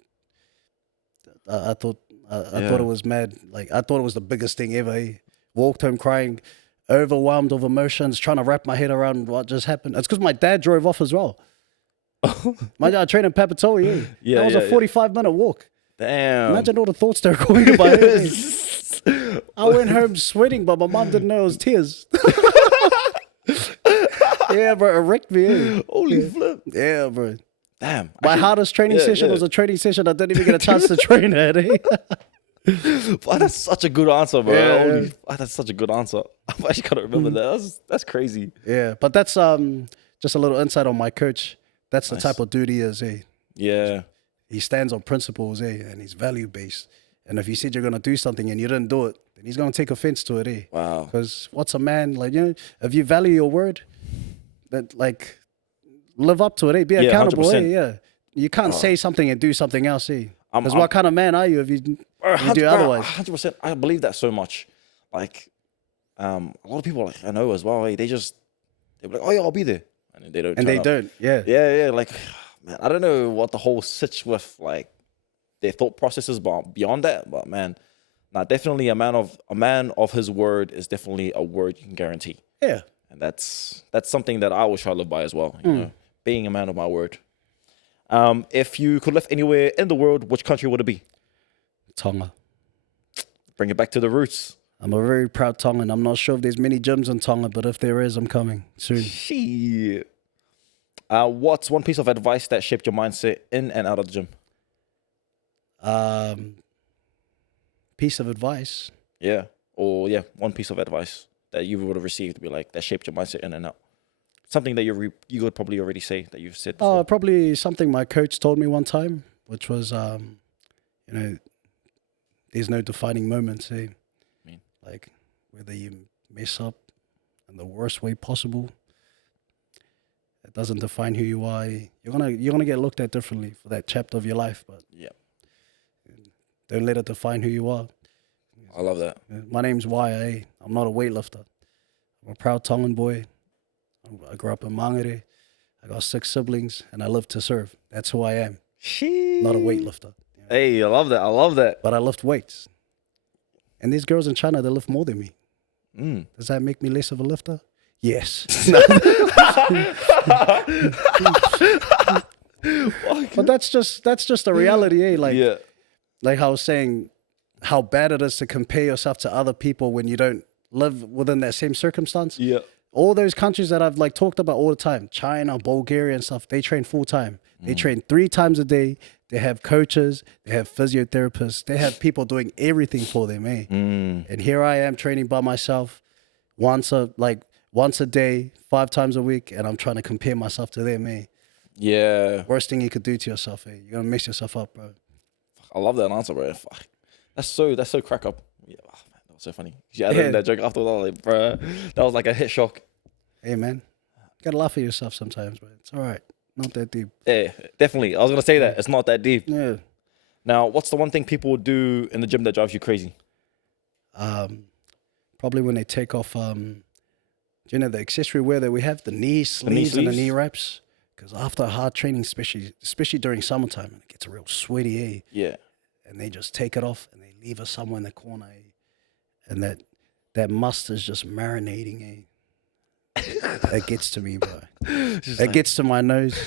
I thought it was mad. Like, I thought it was the biggest thing ever. Walked home crying, overwhelmed with emotions, trying to wrap my head around what just happened. It's because my dad drove off as well. My dad trained in Papatoa, that was a 45-minute walk. Damn. Imagine all the thoughts that were going in my head. I went home sweating, but my mom didn't know it was tears. Yeah, bro, it wrecked me. Holy flip. Yeah, bro. Damn. My hardest training session was a training session I didn't even get a chance to train at. Wow, that's such a good answer, bro. Wow, that's such a good answer. I actually can't remember that. That's crazy. Yeah, but that's just a little insight on my coach. That's the type of dude he is, Yeah. He stands on principles, and he's value-based. And if you said you're going to do something and you didn't do it, then he's going to take offense to it, Wow. Because what's a man, like, if you value your word, that, like, live up to it, Be accountable, 100%. You can't say something and do something else, Because what kind of man are you if you do otherwise? 100%. I believe that so much. Like, a lot of people, like, I know as well, they're like, oh, yeah, I'll be there. And they don't. And they don't, Yeah, like, man, I don't know what the whole sitch with, like, their thought processes beyond that, but, man, definitely a man of his word is definitely a word you can guarantee. Yeah. And that's something that I always try to live by as well, you know, being a man of my word. If you could live anywhere in the world, which country would it be? Tonga. Bring it back to the roots. I'm a very proud Tongan. I'm not sure if there's many gyms in Tonga, but if there is, I'm coming soon. Shit. What's one piece of advice that shaped your mindset in and out of the gym? Piece of advice? Yeah. Or, one piece of advice that you would have received, be like, that shaped your mindset in and out. Something that you would probably already say that you've said before. Probably something my coach told me one time, which was, there's no defining moments, Like, whether you mess up in the worst way possible, it doesn't define who you are. You're gonna get looked at differently for that chapter of your life, but don't let it define who you are. I love that. My name's Uaea. I'm not a weightlifter. I'm a proud Tongan boy. I grew up in Mangere. I got 6 siblings, and I live to serve. That's who I am. Not a weightlifter. Hey, I love that. I love that. But I lift weights. And these girls in China, they lift more than me. Does that make me less of a lifter? Yes. But that's just a reality, eh? Like I was saying, how bad it is to compare yourself to other people when you don't live within that same circumstance. Yeah. All those countries that I've like talked about all the time, China, Bulgaria and stuff, they train full time. They train 3 times a day. They have coaches, they have physiotherapists, they have people doing everything for them, eh? And here I am training by myself once a day, 5 times a week, and I'm trying to compare myself to them, eh? Yeah. Worst thing you could do to yourself, eh? You're gonna mess yourself up, bro. I love that answer, bro. Fuck. That's so crack up. Yeah, oh, man, that was so funny. You added in that joke after that, like, bro. That was like a hit shock. Hey, man, you gotta laugh at yourself sometimes, but it's all right. Not that deep. Yeah, definitely. I was gonna say that it's not that deep. Yeah. Now, what's the one thing people would do in the gym that drives you crazy? Probably when they take off, you know, the accessory wear that we have, the knee sleeves and the knee wraps. Because after hard training, especially during summertime, it gets real sweaty, eh? Yeah. And they just take it off and they leave us somewhere in the corner, eh? And that must is just marinating, eh? It gets to me, bro. It gets to my nose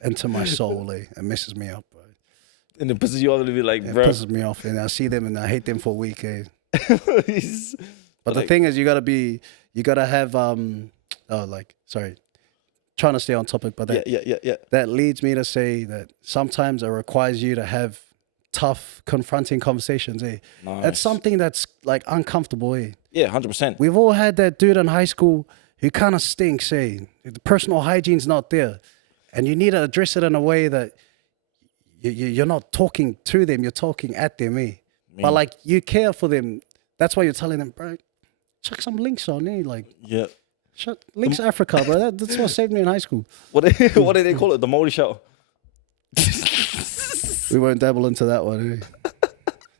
and to my soul, eh? It messes me up, bro. And it pisses you off to be like, bro. It pisses me off, and I see them and I hate them for a week, eh? But the thing is, you gotta have, trying to stay on topic, but that leads me to say that sometimes it requires you to have tough, confronting conversations, eh? Nice. It's something that's like uncomfortable, eh? Yeah, 100%. We've all had that dude in high school who kind of stinks, eh? The personal hygiene's not there. And you need to address it in a way that you're not talking to them, you're talking at them, eh? But like, you care for them. That's why you're telling them, bro, chuck some links on, eh? Like, yeah. Links Africa, bro. That's what saved me in high school. What do they call it? The moldy show. We won't dabble into that one, eh?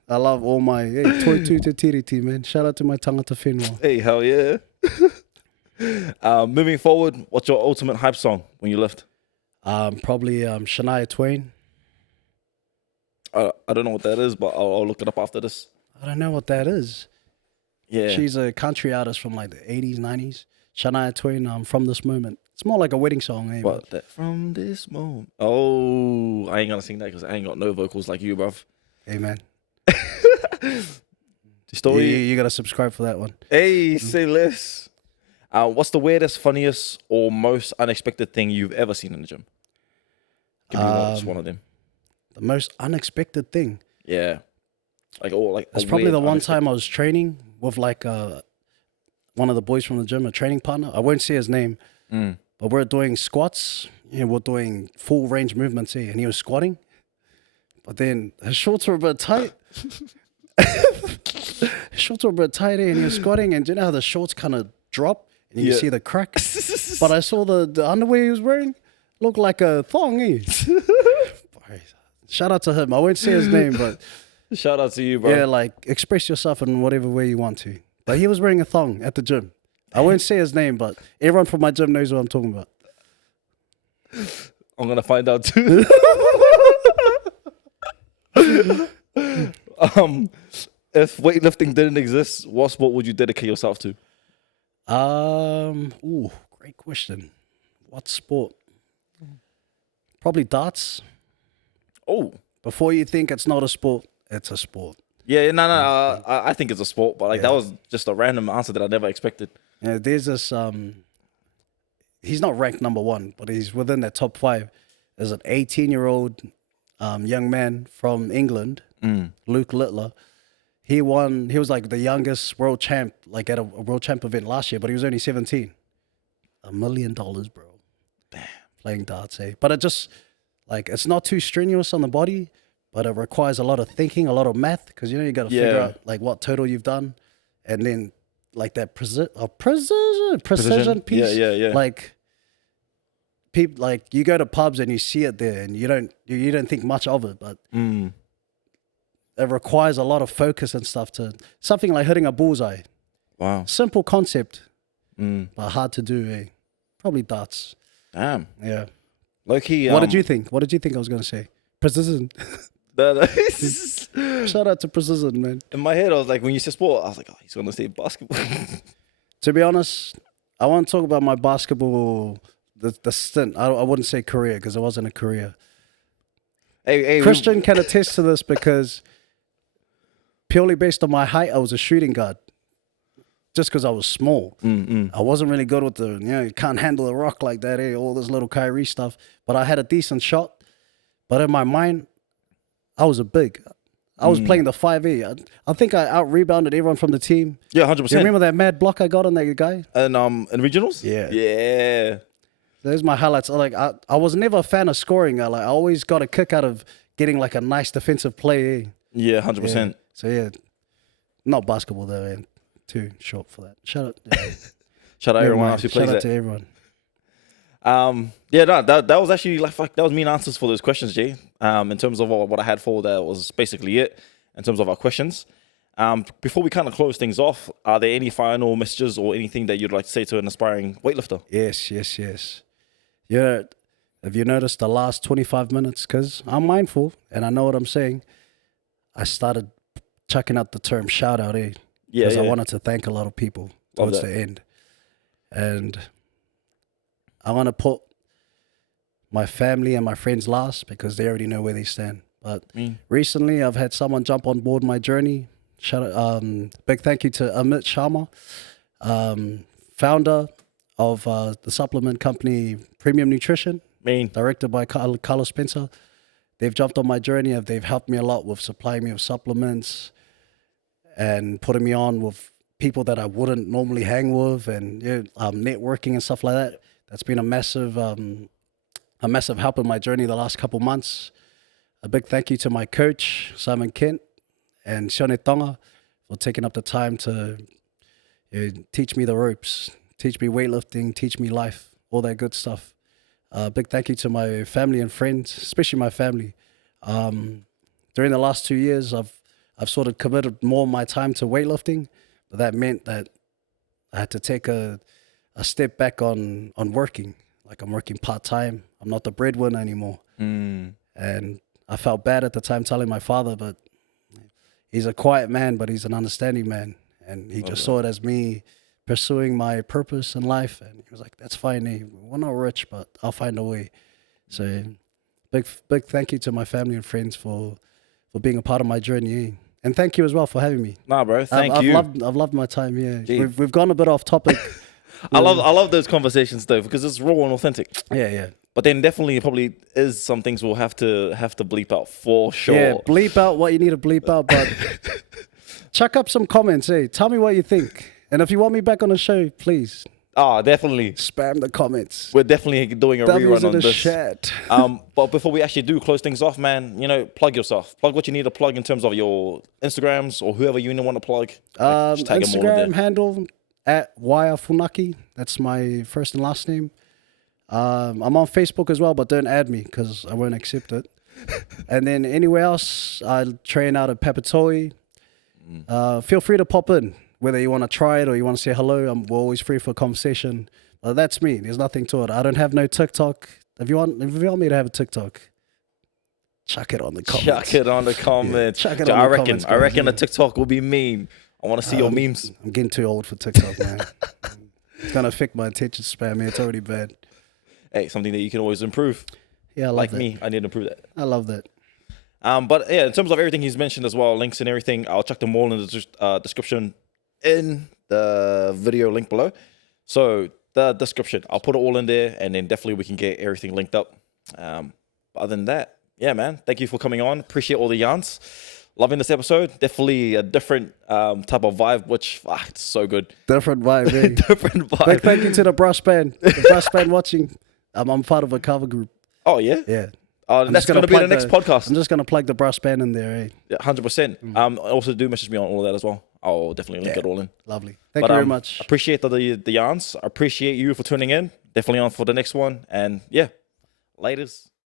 I love all my toi tu te tiriti, man. Shout out to my tangata whenua. Hey, hell yeah. Moving forward, what's your ultimate hype song when you lift? Probably Shania Twain. I don't know what that is, but I'll look it up after this. I don't know what that is. Yeah. She's a country artist from like the 80s, 90s. Shania Twain, From This Moment. It's more like a wedding song, eh? What? That from this moment. Oh, I ain't gonna sing that because I ain't got no vocals like you, bruv. Hey, man. The story. You gotta subscribe for that one. Hey, say less. What's the weirdest, funniest, or most unexpected thing you've ever seen in the gym? Give me just one of them. The most unexpected thing. Yeah. It's probably the one time I was training with like one of the boys from the gym, a training partner. I won't say his name, but we're doing squats. We're doing full range movements here, and he was squatting. But then his shorts were a bit tight. His shorts were a bit tight, and he was squatting, and you know how the shorts kind of drop, and you see the crack. But I saw the underwear he was wearing looked like a thong. Eh? Shout out to him. I won't say his name, but shout out to you, bro. Yeah, like express yourself in whatever way you want to. But he was wearing a thong at the gym. I won't say his name, but everyone from my gym knows what I'm talking about. I'm gonna find out too. If weightlifting didn't exist, what sport would you dedicate yourself to? Great question. What sport? Probably darts. Oh. Before you think it's not a sport, it's a sport. Yeah, no. I think it's a sport, but that was just a random answer that I never expected. Yeah, there's this. He's not ranked number 1, but he's within the top 5. There's an 18-year-old young man from England, Luke Littler. He won. He was like the youngest world champ, like at a world champ event last year, but he was only 17. $1 million, bro. Damn, playing darts, eh? But it just like it's not too strenuous on the body. But it requires a lot of thinking, a lot of math, because you got to figure out like what total you've done, and then like that precision piece. Yeah. Like people, like you go to pubs and you see it there, and you don't think much of it, but it requires a lot of focus and stuff to something like hitting a bullseye. Wow. Simple concept, but hard to do. Eh? Probably darts. Damn. Yeah. Low key. What did you think? What did you think I was gonna say? Precision. Shout out to Precision, man. In my head, I was like, when you said sport, I was like, oh, he's gonna say basketball. To be honest, I want to talk about my basketball, the stint. I wouldn't say career because it wasn't a career. Hey, Christian can attest to this because purely based on my height, I was a shooting guard. Just because I was small. I wasn't really good with you can't handle a rock like that, all this little Kyrie stuff. But I had a decent shot. But in my mind, I was a big. I was playing the 5A. I think I out-rebounded everyone from the team. Yeah, 100%. You remember that mad block I got on that guy? And in regionals? Yeah. Yeah. There's my highlights. I was never a fan of scoring. I always got a kick out of getting like a nice defensive play. Yeah, 100%. Yeah. So yeah, not basketball though, man. Too short for that. Shout out. Shout out everyone else who plays Shout out that. to everyone. Yeah, no, that was actually like that was mean answers for those questions, Jay. In terms of what I had for that was basically it. In terms of our questions. Before we kind of close things off, are there any final messages or anything that you'd like to say to an aspiring weightlifter? Yes. Yeah, have you noticed the last 25 minutes? Because I'm mindful and I know what I'm saying. I started chucking out the term shout out, eh? Yeah, Because I wanted to thank a lot of people Love towards that. the end. And I want to put my family and my friends last because they already know where they stand. But recently I've had someone jump on board my journey. Big thank you to Amit Sharma, founder of the supplement company Premium Nutrition, directed by Carlos Spencer. They've jumped on my journey. They've helped me a lot with supplying me with supplements and putting me on with people that I wouldn't normally hang with, and networking and stuff like that. That's been a massive help in my journey the last couple months. A big thank you to my coach, Simon Kent, and Shone Tonga for taking up the time to teach me the ropes, teach me weightlifting, teach me life, all that good stuff. Big thank you to my family and friends, especially my family. During the last 2 years, I've sort of committed more of my time to weightlifting, but that meant that I had to take a step back on working. Like I'm working part-time. I'm not the breadwinner anymore. And I felt bad at the time telling my father, but he's a quiet man, but he's an understanding man. And he just saw it as me pursuing my purpose in life. And he was like, that's fine. Eh? We're not rich, but I'll find a way. So big thank you to my family and friends for being a part of my journey. Eh? And thank you as well for having me. Nah, bro. Thank you. I've loved my time here. We've gone a bit off topic. I love those conversations though, because it's raw and authentic. Yeah. But then definitely probably is some things we'll have to bleep out for sure. Yeah, bleep out what you need to bleep out, but chuck up some comments. Hey, tell me what you think. And if you want me back on the show, please. Definitely. Spam the comments. We're definitely doing a rerun on this. Chat. But before we actually do close things off, man, plug yourself. Plug what you need to plug in terms of your Instagrams or whoever you want to plug. Just tag them all in there. Instagram handle at Uaea Funaki. That's my first and last name. I'm on Facebook as well, but don't add me because I won't accept it. And then anywhere else, I train out of Papatoi. Feel free to pop in, whether you want to try it or you want to say hello. We're always free for a conversation. But that's me. There's nothing to it. I don't have no TikTok. If you want me to have a TikTok, chuck it on the comments. Chuck it on the comments. I reckon the TikTok will be mean. I want to see your memes. I'm getting too old for TikTok, man. It's going to affect my attention span, man. It's already bad. Hey, something that you can always improve. Yeah, I love like that. me, I need to improve that. I love that. But yeah, in terms of everything he's mentioned as well, links and everything, I'll chuck them all in the description in the video link below. So the description, I'll put it all in there, and then definitely we can get everything linked up. Other than that, yeah, man, thank you for coming on. Appreciate all the yarns. Loving this episode. Definitely a different type of vibe, which it's so good. Different vibe, eh? Different vibe. Big thank you to the brass band. The brass band watching. I'm part of a cover group. Oh, yeah? Yeah. That's going to be the next podcast. I'm just going to plug the brass band in there, eh? Yeah, 100%. Also, do message me on all of that as well. I'll definitely link it all in. Lovely. Thank you very much. Appreciate the yarns. I appreciate you for tuning in. Definitely on for the next one. And yeah, laters.